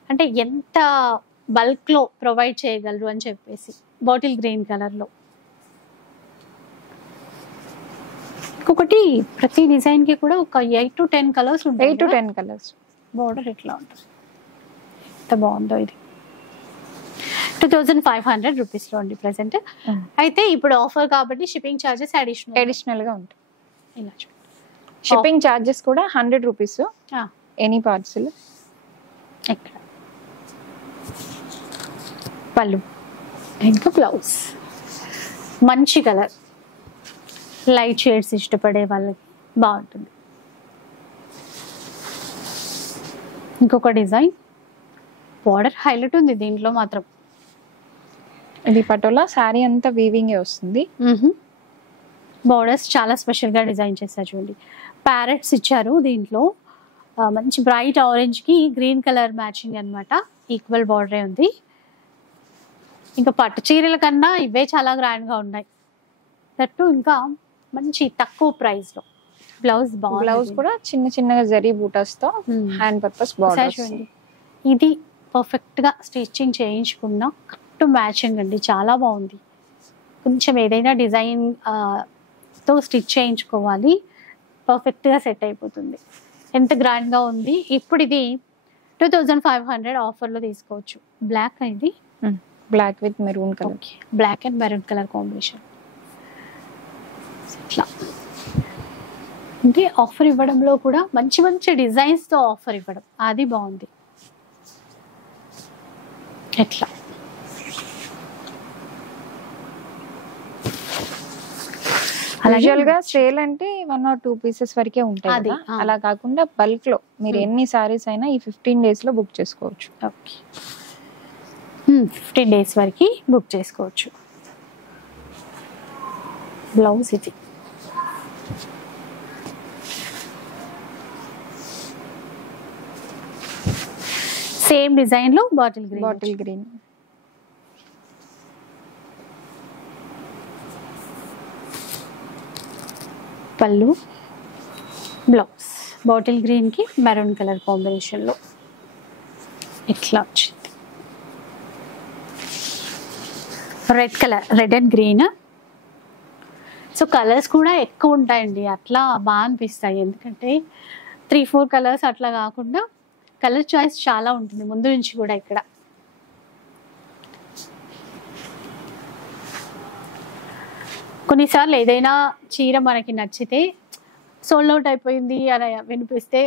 అంటే ఎంత బల్క్లో ప్రొవైడ్ చేయగలరు అని చెప్పేసి. బాటిల్ గ్రీన్ కలర్లో ఇంకొకటి, ప్రతి డిజైన్కి కూడా ఒక 8 to 10 కలర్స్ ఉంటాయి. 8 to 10 కలర్స్. బార్డర్ ఇట్లా ఉంటుంది. ఎంత బాగుందో ఇది. 2500 రూపీస్లో అండి ప్రెసెంట్. అయితే ఇప్పుడు ఆఫర్ కాబట్టి షిప్పింగ్ ఛార్జెస్ అడిషనల్ గా ఉంటాయి. ఇలా చూడండి, షిప్పింగ్ ఛార్జెస్ కూడా 100 రూపీస్ ఎనీ పార్సల్. ఇక్కడ పళ్ళు, ఇంకా బ్లౌజ్. మంచి కలర్, లైట్ షేడ్స్ ఇష్టపడే వాళ్ళకి బాగుంటుంది. ఇంకొక డిజైన్, బార్డర్ హైలైట్ ఉంది దీంట్లో మాత్రం. ఇది పటోలా శారీ అంతా వీవింగ్ వస్తుంది. బార్డర్స్ చాలా స్పెషల్గా డిజైన్ చేశారు చూడండి. ప్యారెట్స్ ఇచ్చారు దీంట్లో. మంచి బ్రైట్ ఆరెంజ్కి గ్రీన్ కలర్ మ్యాచింగ్ అనమాట. ఈక్వల్ బార్డరే ఉంది. ఇంకా పట్టు చీరల కన్నా ఇవే చాలా గ్రాండ్గా ఉన్నాయి. తట్టు ఇంకా మంచి తక్కువ ప్రైస్ లో బ్లౌజ్ బాగుంది. బ్లౌజ్ కూడా చిన్న చిన్నగా జరీ బూటాస్ తో హ్యాండ్ పర్పస్ బార్డర్. చూడండి ఇది పర్ఫెక్ట్ గా స్టిచ్చింగ్ చేయించుకున్న కరెక్ట్ మ్యాచింగ్ అండి, చాలా బాగుంది. కొంచెం ఏదైనా డిజైన్ తో స్టిచ్ చేయించుకోవాలి, పర్ఫెక్ట్ గా సెట్ అయిపోతుంది. ఎంత గ్రాండ్ గా ఉంది. ఇప్పుడు ఇది 2500 ఆఫర్ లో తీసుకోవచ్చు. బ్లాక్ ఇది black with maroon colour, black and maroon colour combination. ఇట్లా అంటే ఆఫర్ ఇవ్వడంలో కూడా మంచి మంచి డిజైన్స్ తో ఆఫర్ ఇవ్వడం అది బాగుంది. ఎట్లా యూజువల్ గా సేల్ అంటే 1 or 2 పీసెస్ వరకే ఉంటాయి కదా. అలా కాకుండా బల్క్ లో మీరు ఎన్ని సారీస్ అయినా ఈ 15 days లో బుక్ చేసుకోవచ్చు. ఓకే 15 days వరకు బుక్ చేసుకోవచ్చు. బ్లౌజ్ ఇది సేమ్ డిజైన్ లో బాటిల్ గ్రీన్. పళ్ళు, బ్లౌజ్ బాటిల్ గ్రీన్ కి మెరూన్ కలర్ కాంబినేషన్ లో ఇట్లా వచ్చింది. Red colour, red and green. So colours కూడా ఎక్కువ ఉంటాయండి, అట్లా బాగా అనిపిస్తాయి. ఎందుకంటే 3-4 కలర్స్ అట్లా కాకుండా కలర్ చాయిస్ చాలా ఉంటుంది ముందు నుంచి కూడా. ఇక్కడ కొన్నిసార్లు ఏదైనా చీర మనకి నచ్చితే సోల్డ్ అవుట్ అయిపోయింది అని వినిపిస్తే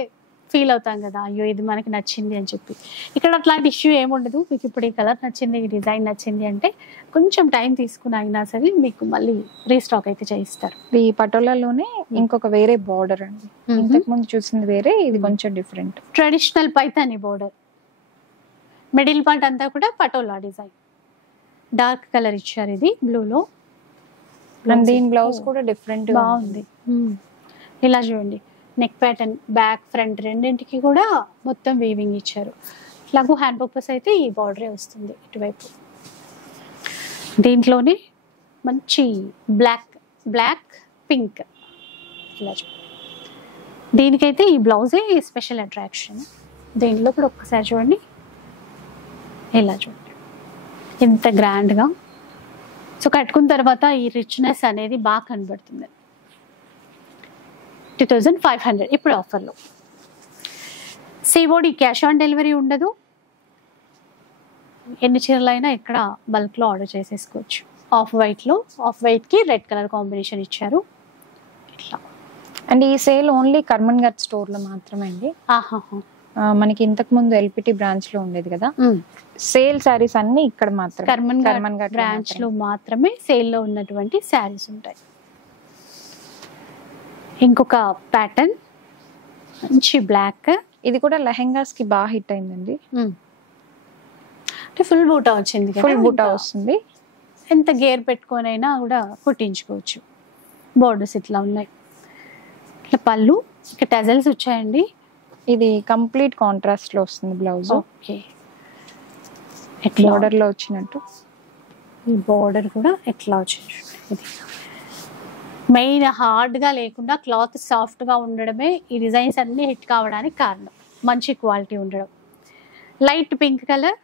ఫీల్ అవుతాం కదా, అయ్యో ఇది మనకి నచ్చింది అని చెప్పి. ఇక్కడ అట్లాంటి ఇష్యూ ఏముండదు. మీకు ఇప్పుడు ఈ కలర్ నచ్చింది, ఈ డిజైన్ నచ్చింది అంటే కొంచెం టైం తీసుకుని అయినా సరే మీకు మళ్ళీ రీస్టాక్ అయితే చేయిస్తారు. ఈ పటోలాలోనే ఇంకొక వేరే బార్డర్ అండి, ఇంతకు ముందు చూసింది వేరే, ఇది కొంచెం different. Traditional Paithani border, middle part అంతా కూడా పటోలా డిజైన్, డార్క్ కలర్ ఇచ్చారు ఇది బ్లూలో. దీని బ్లౌజ్ కూడా డిఫరెంట్ బాగుంది. ఇలా చూడండి, నెక్ ప్యాటర్న్ బ్యాక్ ఫ్రంట్ రెండింటికి కూడా మొత్తం వీవింగ్ ఇచ్చారు. ఇలాగూ హ్యాండ్ పర్పస్ అయితే ఈ బార్డరే వస్తుంది ఇటువైపు. దీంట్లోనే మంచి బ్లాక్ పింక్ ఇలా చూడండి. దీనికైతే ఈ బ్లౌజే స్పెషల్ అట్రాక్షన్. దీంట్లో కూడా ఒక్కసారి చూడండి, ఇలా చూడండి ఎంత గ్రాండ్గా. సో కట్టుకున్న తర్వాత ఈ రిచ్నెస్ అనేది బాగా కనబడుతుంది. 2500 ఇప్పుడు ఆఫర్లో. సిఓడి క్యాష్ ఆన్ డెలివరీ ఉండదు. ఎన్ని చీరలైనా ఇక్కడ బల్క్లో ఆర్డర్ చేసేసుకోవచ్చు. ఆఫ్ వైట్కి రెడ్ కలర్ కాంబినేషన్ ఇచ్చారు ఇట్లా. అండ్ ఈ సేల్ ఓన్లీ కర్మన్ ఘాట్ స్టోర్లో మాత్రమే అండి. మనకి ఇంతకు ముందు ఎల్పిటి బ్రాంచ్ లో ఉండేది కదా, సేల్ సారీస్ అన్ని ఇక్కడ మాత్రం కర్మన్ ఘాట్ బ్రాంచ్ లో మాత్రమే సేల్ లో ఉన్నటువంటి సారీస్ ఉంటాయి. ఇంకొక ప్యాటర్న్ మంచి బ్లాక్, ఇది కూడా లెహెంగాస్ కి బాగా హిట్ అయిందండి. అంటే ఫుల్ బూటా వచ్చింది, ఫుల్ బూటా వస్తుంది. ఎంత గేర్ పెట్టుకొనైనా కూడా కుట్టించుకోవచ్చు. బోర్డర్స్ ఇట్లా ఉన్నాయి. ఇట్లా పళ్ళు, ఇక టజల్స్ వచ్చాయండి. ఇది కంప్లీట్ కాంట్రాస్ట్ లో వస్తుంది బ్లౌజ్. ఓకే, బార్డర్ లో వచ్చినట్టు. ఈ బార్డర్ కూడా ఎట్లా వచ్చింది. ఇది మెయిన్ హార్డ్ గా లేకుండా క్లాత్ సాఫ్ట్ గా ఉండడమే ఈ డిజైన్స్ అన్ని హిట్ కావడానికి కారణం. మంచి క్వాలిటీ ఉండడం. లైట్ పింక్ కలర్,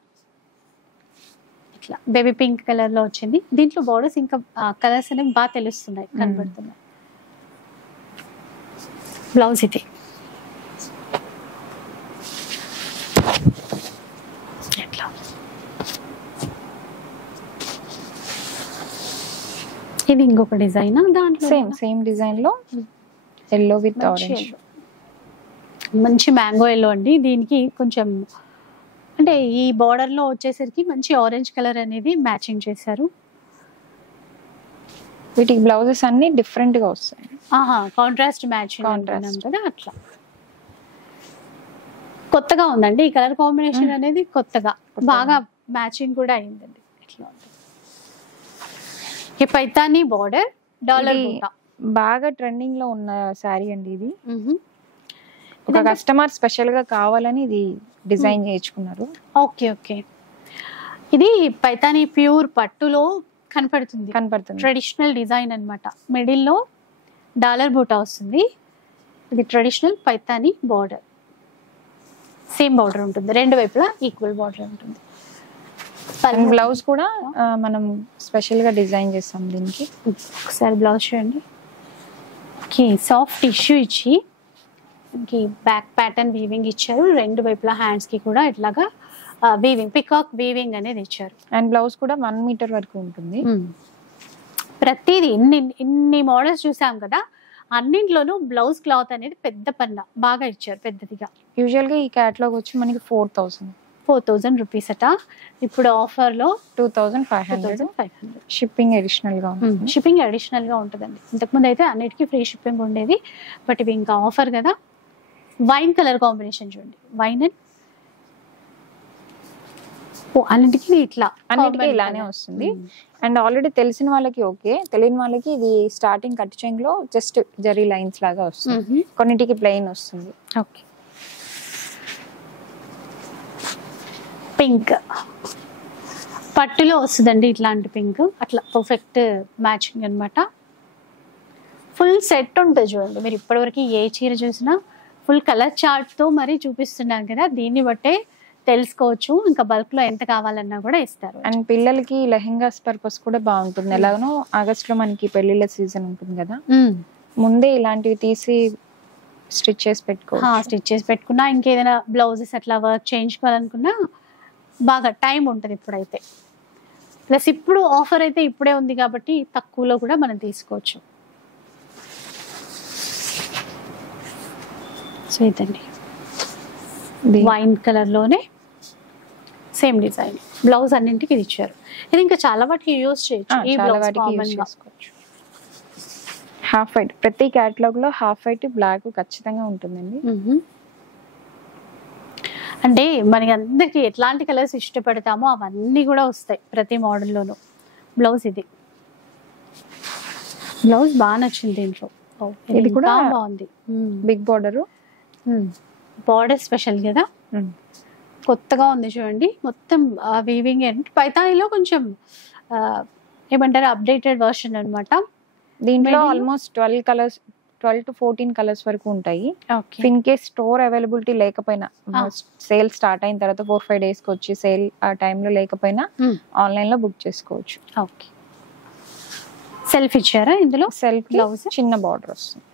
ఇట్లా బేబీ పింక్ కలర్ లో వచ్చింది. దీంట్లో బార్డర్స్ ఇంకా కలర్స్ అనేవి బాగా తెలుస్తున్నాయి, కనబడుతున్నాయి. బ్లౌజ్ ఇది ఎట్లా. ఇది ఇంకొక డిజైన్, దాంట్లో సేమ్ డిజైన్ లో ఎల్లో విత్ ఆరెంజ్, మంచి మ్యాంగో ఎల్లో అండి. దీనికి కొంచెం అంటే ఈ బార్డర్ లో వచ్చేసరికి మంచి ఆరెంజ్ కలర్ అనేది మ్యాచింగ్ చేశారు. వీటికి బ్లౌజెస్ అన్ని డిఫరెంట్ గా వస్తాయి. కాంట్రాస్ట్ మ్యాచింగ్ కదా, అట్లా కొత్తగా ఉందండి ఈ కలర్ కాంబినేషన్ అనేది. కొత్తగా బాగా మ్యాచింగ్ కూడా అయిందండి. ఇట్లా ఉంటుంది. ఈ పైతాని బార్డర్ డాలర్ బాగా ట్రెండింగ్ లో ఉన్న శారీ అండి ఇది. ఒక కస్టమర్ స్పెషల్ గా కావాలని ఇది డిజైన్ చేయించుకున్నారు. Okay okay. ఇది పైతాని ప్యూర్ పట్టులో కనపడుతుంది. కనపడుతుంది. ట్రెడిషనల్ డిజైన్ అన్నమాట. మిడిల్ లో డాలర్ బూటా వస్తుంది. ఇది traditional Paithani border. Same border ఉంటుంది, రెండు వైపులా ఈక్వల్ బార్డర్ ఉంటుంది. బ్లౌజ్ కూడా మనం స్పెషల్ గా డిజైన్ చేస్తాం దీనికి. ఒకసారి బ్లౌజ్ చూడండి. సాఫ్ట్ టిష్యూ ఇచ్చి బ్యాక్ ప్యాటర్న్ వీవింగ్ ఇచ్చారు. రెండు వైపులా హ్యాండ్స్ కి కూడా ఇట్లాగా వీవింగ్, పికాక్ వీవింగ్ అనేది ఇచ్చారు. అండ్ బ్లౌజ్ కూడా 1 మీటర్ వరకు ఉంటుంది. ప్రతిదీ ఇన్ని మోడల్స్ చూసాం కదా, అన్నింట్లోనూ బ్లౌజ్ క్లాత్ అనేది పెద్ద పన్న బాగా ఇచ్చారు, పెద్దదిగా. యూజువల్ గా ఈ క్యాటలాగ్ వచ్చి మనకి 4,000 రూపీస్ అట. ఇప్పుడు ఆఫర్ లో 2,500. షిప్పింగ్ అడిషనల్ గా ఉంటుంది. షిప్పింగ్ అడిషనల్ గా ఉంటుందండి. ఇంతకుముందు అయితే అన్నిటికీ ఫ్రీ షిప్పింగ్ ఉండేది, బట్ ఇవి ఇంకా ఆఫర్ కదా. వైన్ కలర్ కాంబినేషన్ చూడండి, వైన్ అండ్ అన్నిటికీ ఇలానే వస్తుంది. అండ్ ఆల్రెడీ తెలిసిన వాళ్ళకి ఓకే, తెలియని వాళ్ళకి ఇది స్టార్టింగ్ కట్ చెంగ్ లో జస్ట్ జరీ లైన్స్ లాగా వస్తుంది, కొన్నిటికి ప్లెయిన్ వస్తుంది. ఓకే, పింక్ పట్టులో వస్తుందండి ఇట్లాంటి పింక్, అట్లా పర్ఫెక్ట్ మ్యాచింగ్ అన్నమాట. ఫుల్ సెట్ ఉంటుంది చూడండి. మీరు ఇప్పటివరకు ఏ చీర చూసినా ఫుల్ కలర్ చార్ట్ తో మరీ చూపిస్తున్నాను కదా, దీన్ని బట్టే తెలుసుకోవచ్చు. ఇంకా బల్క్ లో ఎంత కావాలన్నా కూడా ఇస్తారు. అండ్ పిల్లలకి లెహెంగాస్ పర్పస్ కూడా బాగుంటుంది. ఎలాగనో ఆగస్ట్ లో మనకి పెళ్లిళ్ళ సీజన్ ఉంటుంది కదా, ముందే ఇలాంటివి తీసి స్టిచ్ చేసి పెట్టుకున్నా, ఇంకేదైనా బ్లౌజెస్ అట్లా వర్క్ చేయించుకోవాలనుకున్నా బాగా టైం ఉంటుంది ఇప్పుడైతే. ప్లస్ ఇప్పుడు ఆఫర్ అయితే ఇప్పుడే ఉంది కాబట్టి తక్కువలో కూడా మనం తీసుకోవచ్చు. సో ఇదండి వైన్ కలర్ లోనే సేమ్ డిజైన్. బ్లౌజ్ అన్నింటికి ఇది ఇచ్చారు. ఇది ఇంకా చాలా వాటికి యూజ్ చేయొచ్చు. హాఫ్ వైట్ ప్రతి క్యాటలాగ్ లో హాఫ్ వైట్ బ్లాక్ ఖచ్చితంగా ఉంటుందండి. అంటే మనకి అందరికి ఎట్లాంటి కలర్స్ ఇష్టపడతామో అవన్నీ కూడా వస్తాయి ప్రతి మోడల్లోనూ. బ్లౌజ్ ఇది, బ్లౌజ్ బాగా నచ్చింది దీంట్లో. ఇది కూడా బాగుంది, బిగ్ బార్డర్. బార్డర్ స్పెషల్ కదా, కొత్తగా ఉంది చూడండి. మొత్తం వీవింగ్ అండ్ పైతానీలో కొంచెం ఏమంటారు అప్డేటెడ్ వర్షన్ అన్నమాట. దీంట్లో ఆల్మోస్ట్ 12 to 14 కలర్స్ వరకు ఉంటాయి. ఇన్ కేస్ స్టోర్ అవైలబిలిటీ లేకపోయినా, సేల్ స్టార్ట్ అయిన తర్వాత 4-5 days కి వచ్చి సేల్ ఆ టైంలో లేకపోయినా ఆన్లైన్ లో బుక్ చేసుకోవచ్చు. ఓకే, సెల్ఫ్ ఇచ్చారా ఇందులో? సెల్ఫ్ బ్లౌజ్ చిన్న బార్డర్ వస్తుంది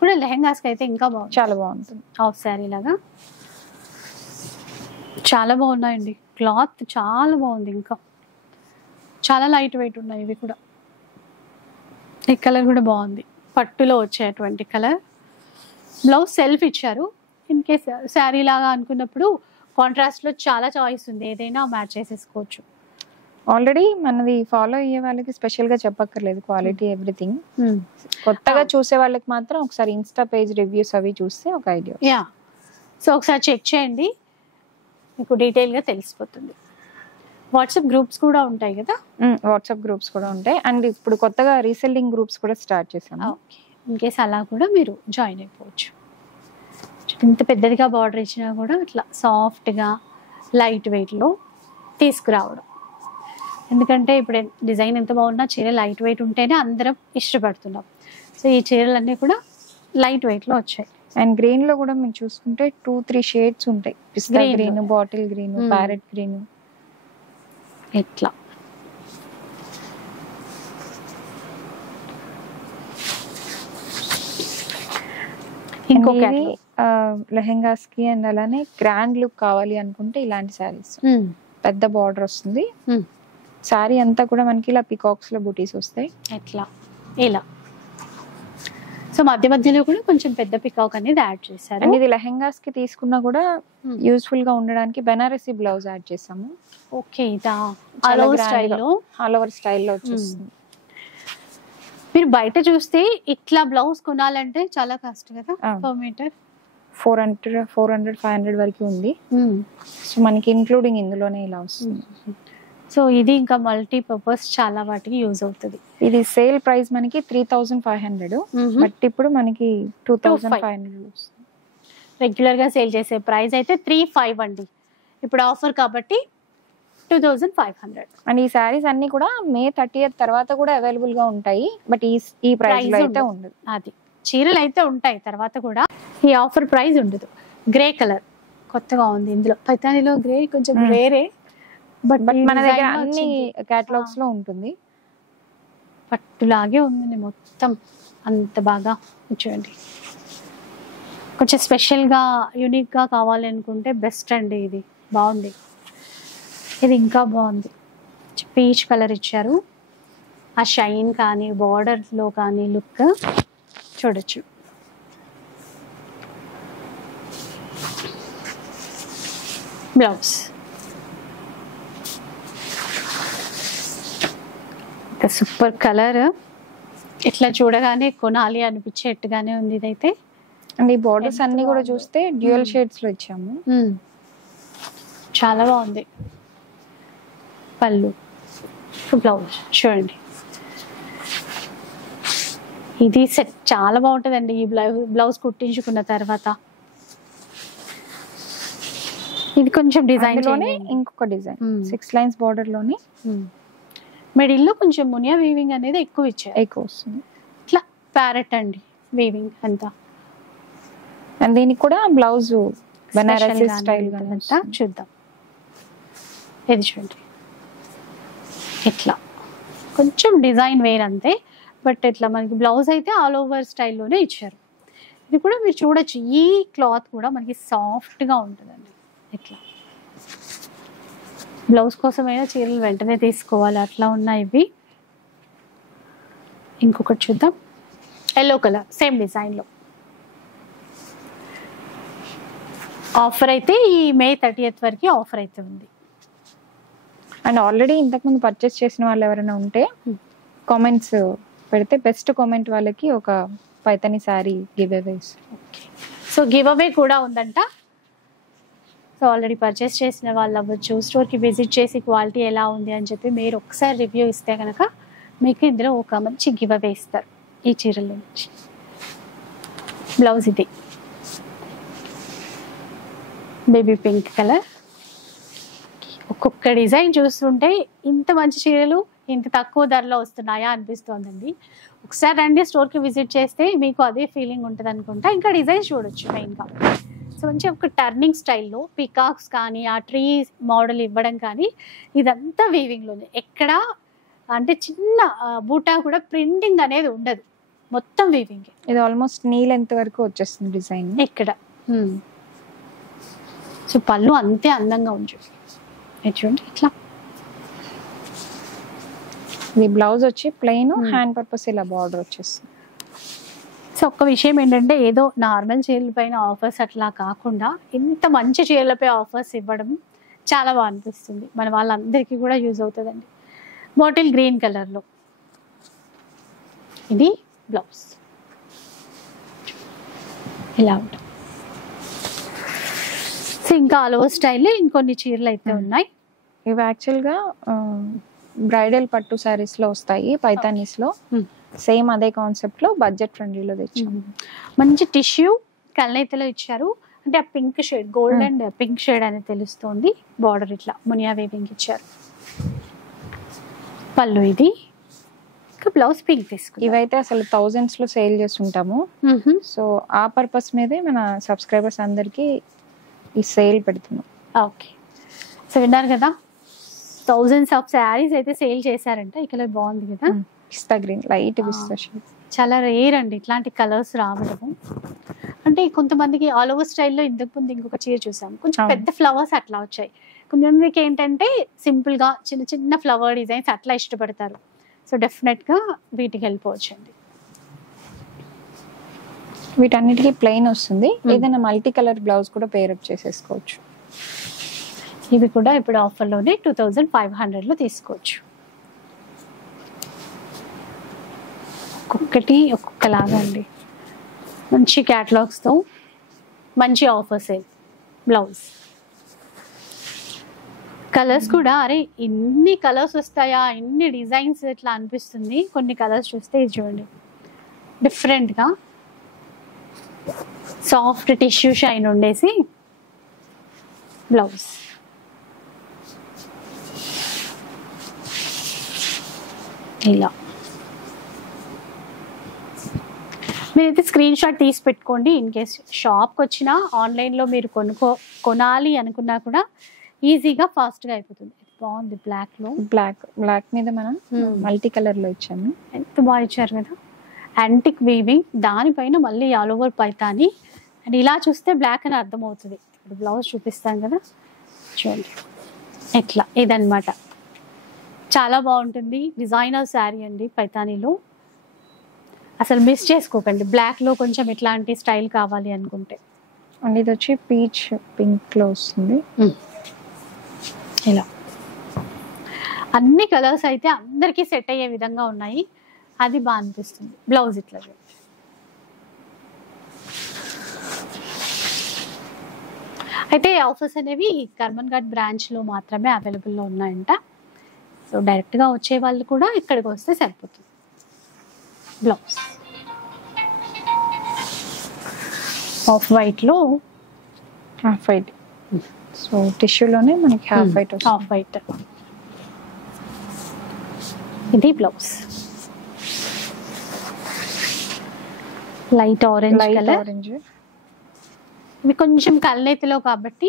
కూడా. లెహెంగాస్ కి అయితే ఇంకా బాగుంది, చాలా బాగుంటుంది. హాఫ్ శారీ లాగా చాలా బాగున్నాయండి. క్లాత్ చాలా బాగుంది, ఇంకా చాలా లైట్ వెయిట్ ఉన్నాయి ఇవి కూడా. ఈ కలర్ కూడా బాగుంది, పట్టులో వచ్చేటువంటి కలర్. బ్లౌజ్ సెల్ఫ్ ఇచ్చారు. ఇన్ కేస్ శారీ లాగా అనుకున్నప్పుడు కాంట్రాస్ట్ లో చాలా చాయిస్ ఉంది, ఏదైనా మ్యాచ్ చేసేసుకోవచ్చు. ఆల్రెడీ మనది ఫాలో అయ్యే వాళ్ళకి స్పెషల్ గా చెప్పక్కర్లేదు, క్వాలిటీ ఎవ్రీథింగ్. కొత్తగా చూసే వాళ్ళకి మాత్రం ఒకసారి ఇన్స్టా పేజ్ రివ్యూస్ అవి చూస్తే ఒక ఐడియా. యా, సో ఒకసారి చెక్ చేయండి, మీకు డీటెయిల్ గా తెలిసిపోతుంది. వాట్సాప్ గ్రూప్స్ కూడా ఉంటాయి కదా? వాట్సాప్ గ్రూప్స్ కూడా ఉంటాయి. అండ్ ఇప్పుడు కొత్తగా రీసెల్లింగ్ గ్రూప్స్ కూడా స్టార్ట్ చేసాము. ఇన్ కేస్ అలా కూడా మీరు జాయిన్ అయిపోవచ్చు. ఇంత పెద్దదిగా బార్డర్ ఇచ్చినా కూడా ఇట్లా సాఫ్ట్గా లైట్ వెయిట్లో తీసుకురావడం. ఎందుకంటే ఇప్పుడు డిజైన్ ఎంత బాగున్నా చీర లైట్ వెయిట్ ఉంటేనే అందరం ఇష్టపడుతున్నాం. సో ఈ చీరలన్నీ కూడా లైట్ వెయిట్లో వచ్చాయి. అండ్ గ్రీన్ లో కూడా మీరు చూసుకుంటే 2-3 షేడ్స్ ఉంటాయి. Pista green, bottle green, parrot green, ఇట్లా. ఇంకొక లెహెంగాస్ కి అండ్ అలానే గ్రాండ్ లుక్ కావాలి అనుకుంటే ఇలాంటి శారీస్. పెద్ద బార్డర్ వస్తుంది, శారీ అంతా కూడా మనకి ఇలా పికాక్స్ లో బూటీస్ వస్తాయి ఇట్లా ఇలా. సో మధ్య మధ్యలో కూడా కొంచెం పెద్ద పికాక్ అనేది యాడ్ చేశారు. అండ్ ఇది లెహెంగాస్ కి తీసుకున్నా కూడా యూస్ఫుల్ గా ఉండడానికి బెనారసీ బ్లౌజ్ యాడ్ చేసాము. ఓకే, ఇదా ఆల్ ఓవర్ స్టైల్లో వచ్చేస్తుంది. మీరు బయట చూస్తే ఇట్లా బ్లౌజ్ కొనాలంటే చాలా కాస్ట్ కదా, పర్ మీటర్ 400-500 వరకు ఉంది. సో మనకి ఇంక్లూడింగ్ ఇందులోనే ఇలా వస్తుంది. సో ఇది ఇంకా మల్టీ పర్పస్ చాలా వాటికి యూజ్ అవుతుంది. ఇది సేల్ ప్రైస్ మనకి 3,500, బట్ ఇప్పుడు మనకి 2,500. రెగ్యులర్ గా సేల్ చేసే ప్రైస్ అయితే 3,500 అండి. ఇప్పుడు ఆఫర్ కాబట్టి 2500. అండ్ ఈ శారీస్ అన్ని కూడా May 30th తర్వాత కూడా అవైలబుల్ గా ఉంటాయి, బట్ ఈ ప్రైస్ లో అయితే ఉండదు. అది చీరలు అయితే ఉంటాయి తర్వాత కూడా, ఈ ఆఫర్ ప్రైస్ ఉండదు. గ్రే కలర్ కొత్తగా ఉంది, ఇందులో పైతానిలో గ్రే కొంచెం రేరే, బట్ మన దగ్గర అన్ని కేటలాగ్స్ లో ఉంటుంది. పట్టులాగే ఉంది మొత్తం, అంత బాగా చూడండి. కొంచెం స్పెషల్గా యూనిక్గా కావాలి అనుకుంటే బెస్ట్ అండి, ఇది బాగుంది. ఇది ఇంకా బాగుంది, పీచ్ కలర్ ఇచ్చారు. ఆ షైన్ కానీ బార్డర్లో కానీ లుక్ చూడొచ్చు. బ్లౌజ్ సూపర్ కలర్, ఇట్లా చూడగానే కొనాలి అనిపించేట్టుగానే ఉంది ఇదైతే. అండ్ ఈ బోర్డర్స్ అన్ని కూడా చూస్తే డ్యూయల్ షేడ్స్ లో ఇచ్చాము, చాలా బాగుంది. పళ్ళు, బ్లౌజ్ చూడండి. ఇది సెట్ చాలా బాగుంటుందండి ఈ బ్లౌజ్ కుట్టించుకున్న తర్వాత. ఇది కొంచెం డిజైన్ లోనే ఇంకొక డిజైన్ 6 lines బోర్డర్ లోని మిడిల్లో కొంచెం మునియా వీవింగ్ అనేది ఎక్కువ ఇచ్చారు, ఎక్కువ వస్తుంది. ఇట్లా ప్యారెట్ అండి వీవింగ్ అంతా. అండ్ దీనికి కూడా బ్లౌజ్ బనారసి స్టైల్ అంతా చూద్దాం. ఇది చూడండి, ఇట్లా కొంచెం డిజైన్ వేర్ అంతే, బట్ ఇట్లా మనకి బ్లౌజ్ అయితే ఆల్ ఓవర్ స్టైల్లోనే ఇచ్చారు. ఇది కూడా మీరు చూడొచ్చు, ఈ క్లాత్ కూడా మనకి సాఫ్ట్గా ఉంటుందండి. ఇట్లా బ్లౌజ్ కోసమైనా చీరలు వెంటనే తీసుకోవాలి, అట్లా ఉన్నాయి ఇవి. ఇంకొకటి చూద్దాం, ఎల్లో కలర్ సేమ్ డిజైన్లో. ఆఫర్ అయితే ఈ May 30th వరకు ఆఫర్ అయితే ఉంది. అండ్ ఆల్రెడీ ఇంతకుముందు పర్చేస్ చేసిన వాళ్ళు ఎవరైనా ఉంటే కామెంట్స్ పెడితే బెస్ట్ కామెంట్ వాళ్ళకి ఒక Paithani sari giveaways. So giveaway కూడా ఉందంట. సో ఆల్రెడీ పర్చేస్ చేసిన వాళ్ళు అవ్వచ్చు, స్టోర్కి విజిట్ చేసి క్వాలిటీ ఎలా ఉంది అని చెప్పి మీరు ఒకసారి రివ్యూ ఇస్తే కనుక మీకు ఇందులో ఒక మంచి గివ్ అవే ఇస్తారు ఈ చీరల నుంచి. బ్లౌజ్ ఇది బేబీ పింక్ కలర్. ఒక్కొక్క డిజైన్ చూస్తుంటే ఇంత మంచి చీరలు ఇంత తక్కువ ధరలో వస్తున్నాయా అనిపిస్తోందండి. ఒకసారి రండి స్టోర్కి విజిట్ చేస్తే మీకు అదే ఫీలింగ్ ఉంటుంది అనుకుంటా. ఇంకా డిజైన్స్ చూడొచ్చు మెయిన్గా. సో మంచి ఒక టర్నింగ్ స్టైల్లో పికాక్స్ కానీ ఆ ట్రీ మోడల్ ఇవ్వడం కానీ ఇదంతా వీవింగ్లోనే, ఎక్కడ అంటే చిన్న బూటా కూడా ప్రింటింగ్ అనేది ఉండదు, మొత్తం వీవింగ్. ఇది ఆల్మోస్ట్ నీ లెంత్ వరకు వచ్చేస్తుంది డిజైన్ ఇక్కడ. సో పళ్ళు అంతే అందంగా ఉంది చూడండి ఇట్లా. ఈ బ్లౌజ్ వచ్చి ప్లెయిన్, హ్యాండ్ పర్పస్ ఇలా బార్డర్ వచ్చేస్తుంది. సో ఒక్క విషయం ఏంటంటే ఏదో నార్మల్ చీరల పైన ఆఫర్స్ అట్లా కాకుండా ఇంత మంచి చీరలపై ఆఫర్స్ ఇవ్వడం చాలా బాగా అనిపిస్తుంది, మన వాళ్ళందరికీ కూడా యూజ్ అవుతుందండి. బాటిల్ గ్రీన్ కలర్లో ఇది బ్లౌజ్ ఇలా ఉంటుంది. సో ఇంకా ఆల్ ఓవర్ స్టైల్లో ఇంకొన్ని చీరలు అయితే ఉన్నాయి. ఇవి యాక్చువల్గా బ్రైడల్ పట్టు శారీస్ లో వస్తాయి పైతానీస్ లో. సేమ్ అదే కాన్సెప్ట్ లో బడ్జెట్ ఫ్రెండ్లీలో తెచ్చాము. మంచి టిష్యూ కల్నేతలో ఇచ్చారు, అంటే ఆ pink shade, gold and pink shade అనేది తెలుస్తుంది. బార్డర్ ఇట్లా మునియా వేవింగ్ ఇచ్చారు. పళ్ళు ఇది, ఇంకా బ్లౌజ్ పింక్ తీసుకుంటాం. ఇవైతే అసలు thousands లో సేల్ చేస్తుంటాము. సో ఆ పర్పస్ మీదే మన సబ్స్క్రైబర్స్ అందరికి ఈ సేల్ పెడుతున్నాం. ఓకే, సో విన్నారు కదా, thousands ఆఫ్ శారీస్ అయితే సేల్ చేశారంట. ఈ కలర్ బాగుంది కదా, పిస్తా గ్రీన్, లైట్ పిస్తా షేడ్. చాలా రేర్ అండి ఇట్లాంటి కలర్స్ రావడము. అంటే కొంతమందికి ఆల్ ఓవర్ స్టైల్లో ఇంతకు ముందు ఇంకొక చీర చూసాం, కొంచెం పెద్ద ఫ్లవర్స్ అట్లా వచ్చాయి. కొంతమందికి ఏంటంటే సింపుల్ గా చిన్న చిన్న ఫ్లవర్ డిజైన్స్ అట్లా ఇష్టపడతారు. సో డెఫినెట్ గా వీటికి వెళ్ళిపోవచ్చు అండి. వీటన్నిటికీ ప్లెయిన్ వస్తుంది, ఏదైనా మల్టీ కలర్ బ్లౌజ్ కూడా పేరప్ చేసేసుకోవచ్చు. ఇవి కూడా ఇప్పుడు ఆఫర్లోనే 2500లో తీసుకోవచ్చు. ఒక్కొక్కటి ఒక్కొక్కలాగా అండి, మంచి క్యాటలాగ్స్తో మంచి ఆఫర్స్. బ్లౌజ్ కలర్స్ కూడా అరే ఇన్ని కలర్స్ వస్తాయా, ఇన్ని డిజైన్స్ ఇట్లా అనిపిస్తుంది. కొన్ని కలర్స్ చూస్తే ఇది చూడండి, డిఫరెంట్గా సాఫ్ట్ టిష్యూ షైన్ ఉండేసి బ్లౌజ్. ఇలా మీరైతే స్క్రీన్ షాట్ తీసి పెట్టుకోండి. ఇన్ కేస్ షాప్కి వచ్చినా ఆన్లైన్లో మీరు కొనాలి అనుకున్నా కూడా ఈజీగా ఫాస్ట్గా అయిపోతుంది. బాగుంది బ్లాక్లో. బ్లాక్ మీద మనం మల్టీ కలర్లో ఇచ్చాము. ఎంత బాగా ఇచ్చారు కదా, యాంటిక్ వీవింగ్, దానిపైన మళ్ళీ ఆల్ ఓవర్ పైతాని. అండ్ ఇలా చూస్తే బ్లాక్ అని అర్థమవుతుంది. ఇప్పుడు బ్లౌజ్ చూపిస్తాను కదా, చూడండి ఎట్లా ఇదన్నమాట. చాలా బాగుంటుంది. డిజైనర్ శారీ అండి పైతానీలో. అసలు మిస్ చేసుకోకండి. బ్లాక్లో కొంచెం ఇట్లాంటి స్టైల్ కావాలి అనుకుంటే. అండ్ ఇది వచ్చి పీచ్ పింక్లో వస్తుంది. ఇలా అన్ని కలర్స్ అయితే అందరికీ సెట్ అయ్యే విధంగా ఉన్నాయి. అది బాగా అనిపిస్తుంది. బ్లౌజ్ ఇట్లా చూడండి. అయితే ఆఫర్స్ అనేవి కర్మన్ ఘాట్ బ్రాంచ్లో మాత్రమే అవైలబుల్లో ఉన్నాయంట. సో డైరెక్ట్గా వచ్చే వాళ్ళు కూడా ఇక్కడికి వస్తే సరిపోతుంది. బ్లౌజ్ ఆఫ్ వైట్లో, హాఫ్ వైట్. సో టిష్యూలోనే మనకి హాఫ్ వైట్. హాఫ్ వైట్ ఇది బ్లౌజ్. Light orange colour. ఇవి కొంచెం కళ్ళెతిలో కాబట్టి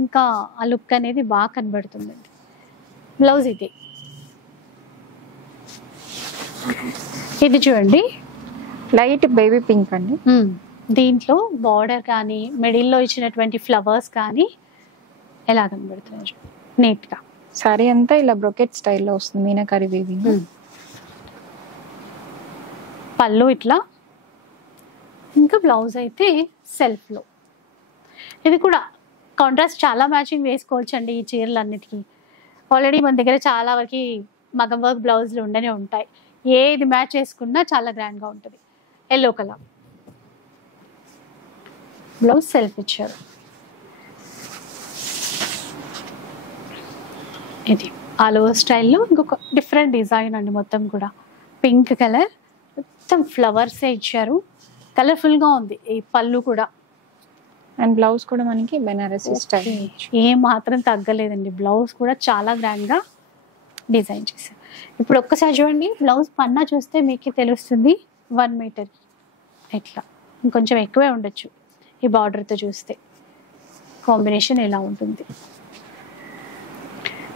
ఇంకా ఆ లుక్ అనేది బాగా కనబడుతుందండి. బ్లౌజ్ ఇది. ఇది చూడండి లైట్ బేబీ పింక్ అండి. దీంట్లో బార్డర్ కానీ మిడిల్లో ఇచ్చినటువంటి ఫ్లవర్స్ కానీ ఎలా కనబడుతున్నాయి నీట్గా. సారీ అంతా ఇలా బ్రొకెట్ స్టైల్లో వస్తుంది, మీనాకారి వీవింగ్. పళ్ళు ఇట్లా, ఇంకా బ్లౌజ్ అయితే సెల్ఫ్లో. ఇది కూడా కాంట్రాస్ట్ చాలా మ్యాచింగ్ వేసుకోవచ్చు అండి ఈ చీరలు అన్నిటికీ. ఆల్రెడీ మన దగ్గర చాలా వరకు మగం వర్క్ బ్లౌజులు ఉండనే ఉంటాయి. ఏది మ్యాచ్ చేసుకున్నా చాలా గ్రాండ్గా ఉంటుంది. ఎల్లో కలర్ బ్లౌజ్ సెల్ఫ్ ఇచ్చారు. ఇది ఆల్ ఓవర్ స్టైల్లో ఇంకొక డిఫరెంట్ డిజైన్ అండి. మొత్తం కూడా పింక్ కలర్, మొత్తం ఫ్లవర్సే ఇచ్చారు. కలర్ఫుల్గా ఉంది ఈ పళ్ళు కూడా. అండ్ బ్లౌజ్ కూడా మనకి బెనారసీ స్టైల్, ఏం మాత్రం తగ్గలేదండి. బ్లౌజ్ కూడా చాలా గ్రాండ్గా డిజైన్ చేశారు. ఇప్పుడు ఒక్కసారి చూడండి బ్లౌజ్ పన్నా చూస్తే మీకు తెలుస్తుంది. 1 మీటర్ ఇట్లా, ఇంకొంచెం ఎక్కువే ఉండొచ్చు. ఈ బార్డర్తో చూస్తే కాంబినేషన్ ఎలా ఉంటుంది.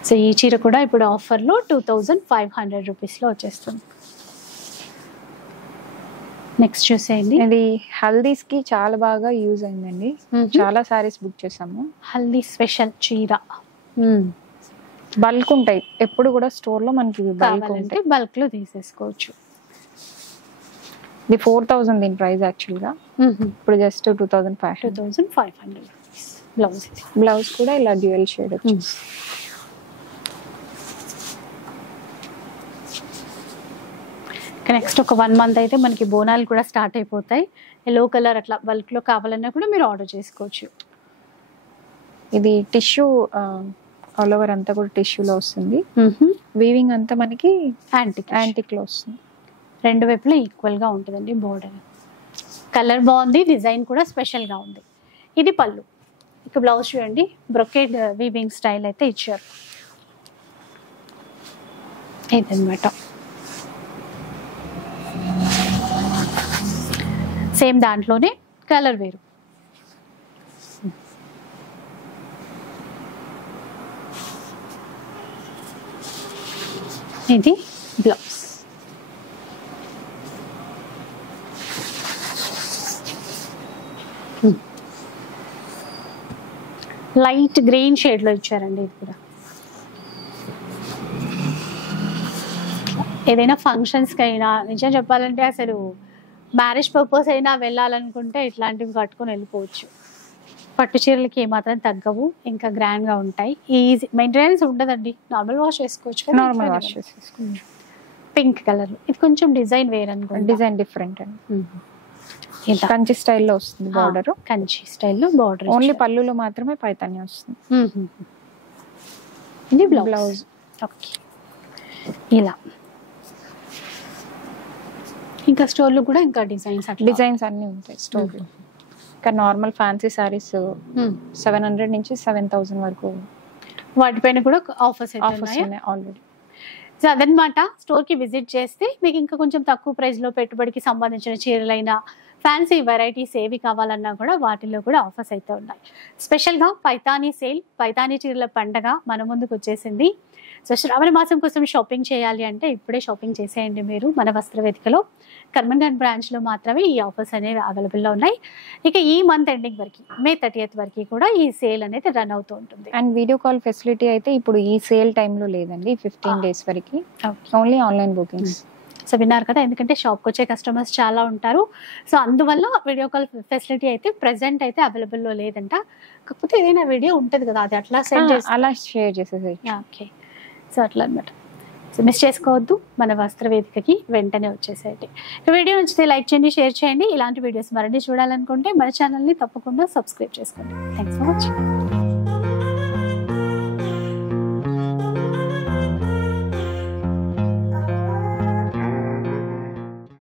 సో ఈ చీర కూడా ఇప్పుడు ఆఫర్లో 2500 రూపీస్లో వచ్చేస్తుంది. నెక్స్ట్ చూసేయండి. ఇది హల్దీస్ కి చాలా బాగా యూజ్ అయిందండి. చాలా సారీస్ బుక్ చేసాము. హల్దీ స్పెషల్ చీర. బల్క్ ఉంటాయి ఎప్పుడు కూడా స్టోర్ లో మనకి. బల్క్ లో తీసేసుకోవచ్చు. ఇది 4000 దీని ప్రైస్ యాక్చువల్ గా. ఇప్పుడు జస్ట్ 2500 బ్లౌజ్. బ్లౌజ్ కూడా ఇలా డ్యూయల్ షేడ్ వచ్చింది. నెక్స్ట్ ఒక 1 మంత్ అయితే మనకి బోనాలు కూడా స్టార్ట్ అయిపోతాయి. ఎల్లో కలర్ అట్లా బల్క్ లో కావాలన్నా కూడా మీరు ఆర్డర్ చేసుకోవచ్చు. ఇది టిష్యూ ఆల్ ఓవర్ అంతా కూడా టిష్యూలో వస్తుంది. వీవింగ్ అంతా మనకి యాంటిక్ లో వస్తుంది. రెండు వైపులా ఈక్వల్ గా ఉంటుందండి బోర్డర్. కలర్ బాగుంది, డిజైన్ కూడా స్పెషల్ గా ఉంది. ఇది పళ్ళు. ఇక బ్లౌజ్ చూడండి, బ్రొకేడ్ వీవింగ్ స్టైల్ అయితే ఇచ్చారు. ఇదన్నమాట. సేమ్ దాంట్లోనే కలర్ వేరు. ఇది బ్లౌజ్. లైట్ గ్రీన్ షేడ్ లో ఇచ్చారండి. ఇది కూడా ఏదైనా ఫంక్షన్స్ కి అయినా, నిజం చెప్పాలంటే అసలు మ్యారేజ్ పర్పస్ అయినా వెళ్ళాలనుకుంటే ఇట్లాంటివి కట్టుకొని వెళ్ళిపోవచ్చు. పట్టు చీరలకి ఏమాత్రం తగ్గవు, ఇంకా గ్రాండ్ గా ఉంటాయి. ఈజీ మెయింటెనెన్స్ ఉండదండి. నార్మల్ వాష్ చేసుకోవచ్చు. నార్మల్ వాష్ చేసుకోవచ్చు. Pink colour. ఇది కొంచెం డిజైన్ వేరే అనుకోండి. డిజైన్ డిఫరెంట్ అండి. కంచి స్టైల్లో వస్తుంది బార్డర్. కంచి స్టైల్లో బార్డర్. ఓన్లీ పళ్ళులో మాత్రమే పైతాని వస్తుంది. ఇది బ్లౌజ్. ఓకే, ఇలా ఇంకా స్టోర్లు కూడా ఇంకా డిజైన్స్ అన్ని ఉంటాయి స్టోర్లో. ఇంకా నార్మల్ ఫ్యాన్సీ సారీస్ 700 నుంచి 7000 వరకు వాటిపైన కూడా ఆఫర్స్ ఉన్నాయి ఆల్రెడీ. సో అదనమాట, స్టోర్కి విజిట్ చేస్తే మీకు ఇంకా కొంచెం తక్కువ ప్రైస్లో పెట్టుబడికి సంబంధించిన చీరలైన ఫ్యాన్సీ వెరైటీస్ ఏవి కావాలన్నా కూడా వాటిల్లో కూడా ఆఫర్స్ అయితే ఉన్నాయి. స్పెషల్గా పైతానీ సేల్, పైతానీ చీరల పండగ మన ముందుకు వచ్చేసింది. సో శ్రావణ మాసం కోసం షాపింగ్ చేయాలి అంటే ఇప్పుడే షాపింగ్ చేసేయండి మీరు మన వస్త్రవేదికలో. కర్మన్ఘాట్ బ్రాంచ్లో మాత్రమే ఈ ఆఫర్స్ అనేవి అవైలబుల్లో ఉన్నాయి. ఇక ఈ మంత్ ఎండింగ్ వరకు, May 30th వరకు కూడా ఈ సేల్ అనేది రన్ అవుతూ ఉంటుంది. అండ్ వీడియో కాల్ ఫెసిలిటీ అయితే ఇప్పుడు ఈ సేల్ టైంలో లేదండి, 15 days వరకు ఓన్లీ ఆన్లైన్ బుకింగ్స్. సో విన్నారు కదా, ఎందుకంటే షాప్కి వచ్చే కస్టమర్స్ చాలా ఉంటారు. సో అందువల్ల వీడియో కాల్ ఫెసిలిటీ అయితే ప్రెసెంట్ అయితే అవైలబుల్లో లేదంట. కాకపోతే ఏదైనా వీడియో ఉంటుంది కదా, అది అట్లా సెండ్ చేసి అలా షేర్ చేసేసి. ఓకే, సో అట్లా అనమాట. సో మిస్ చేసుకోవద్దు, మన వస్త్రవేదికకి వెంటనే వచ్చేసేయండి. వీడియో నచ్చితే లైక్ చేయండి, షేర్ చేయండి. ఇలాంటి వీడియోస్ మరిన్ని చూడాలనుకుంటే మన ఛానల్ని తప్పకుండా సబ్స్క్రైబ్ చేసుకోండి. Thanks for watching.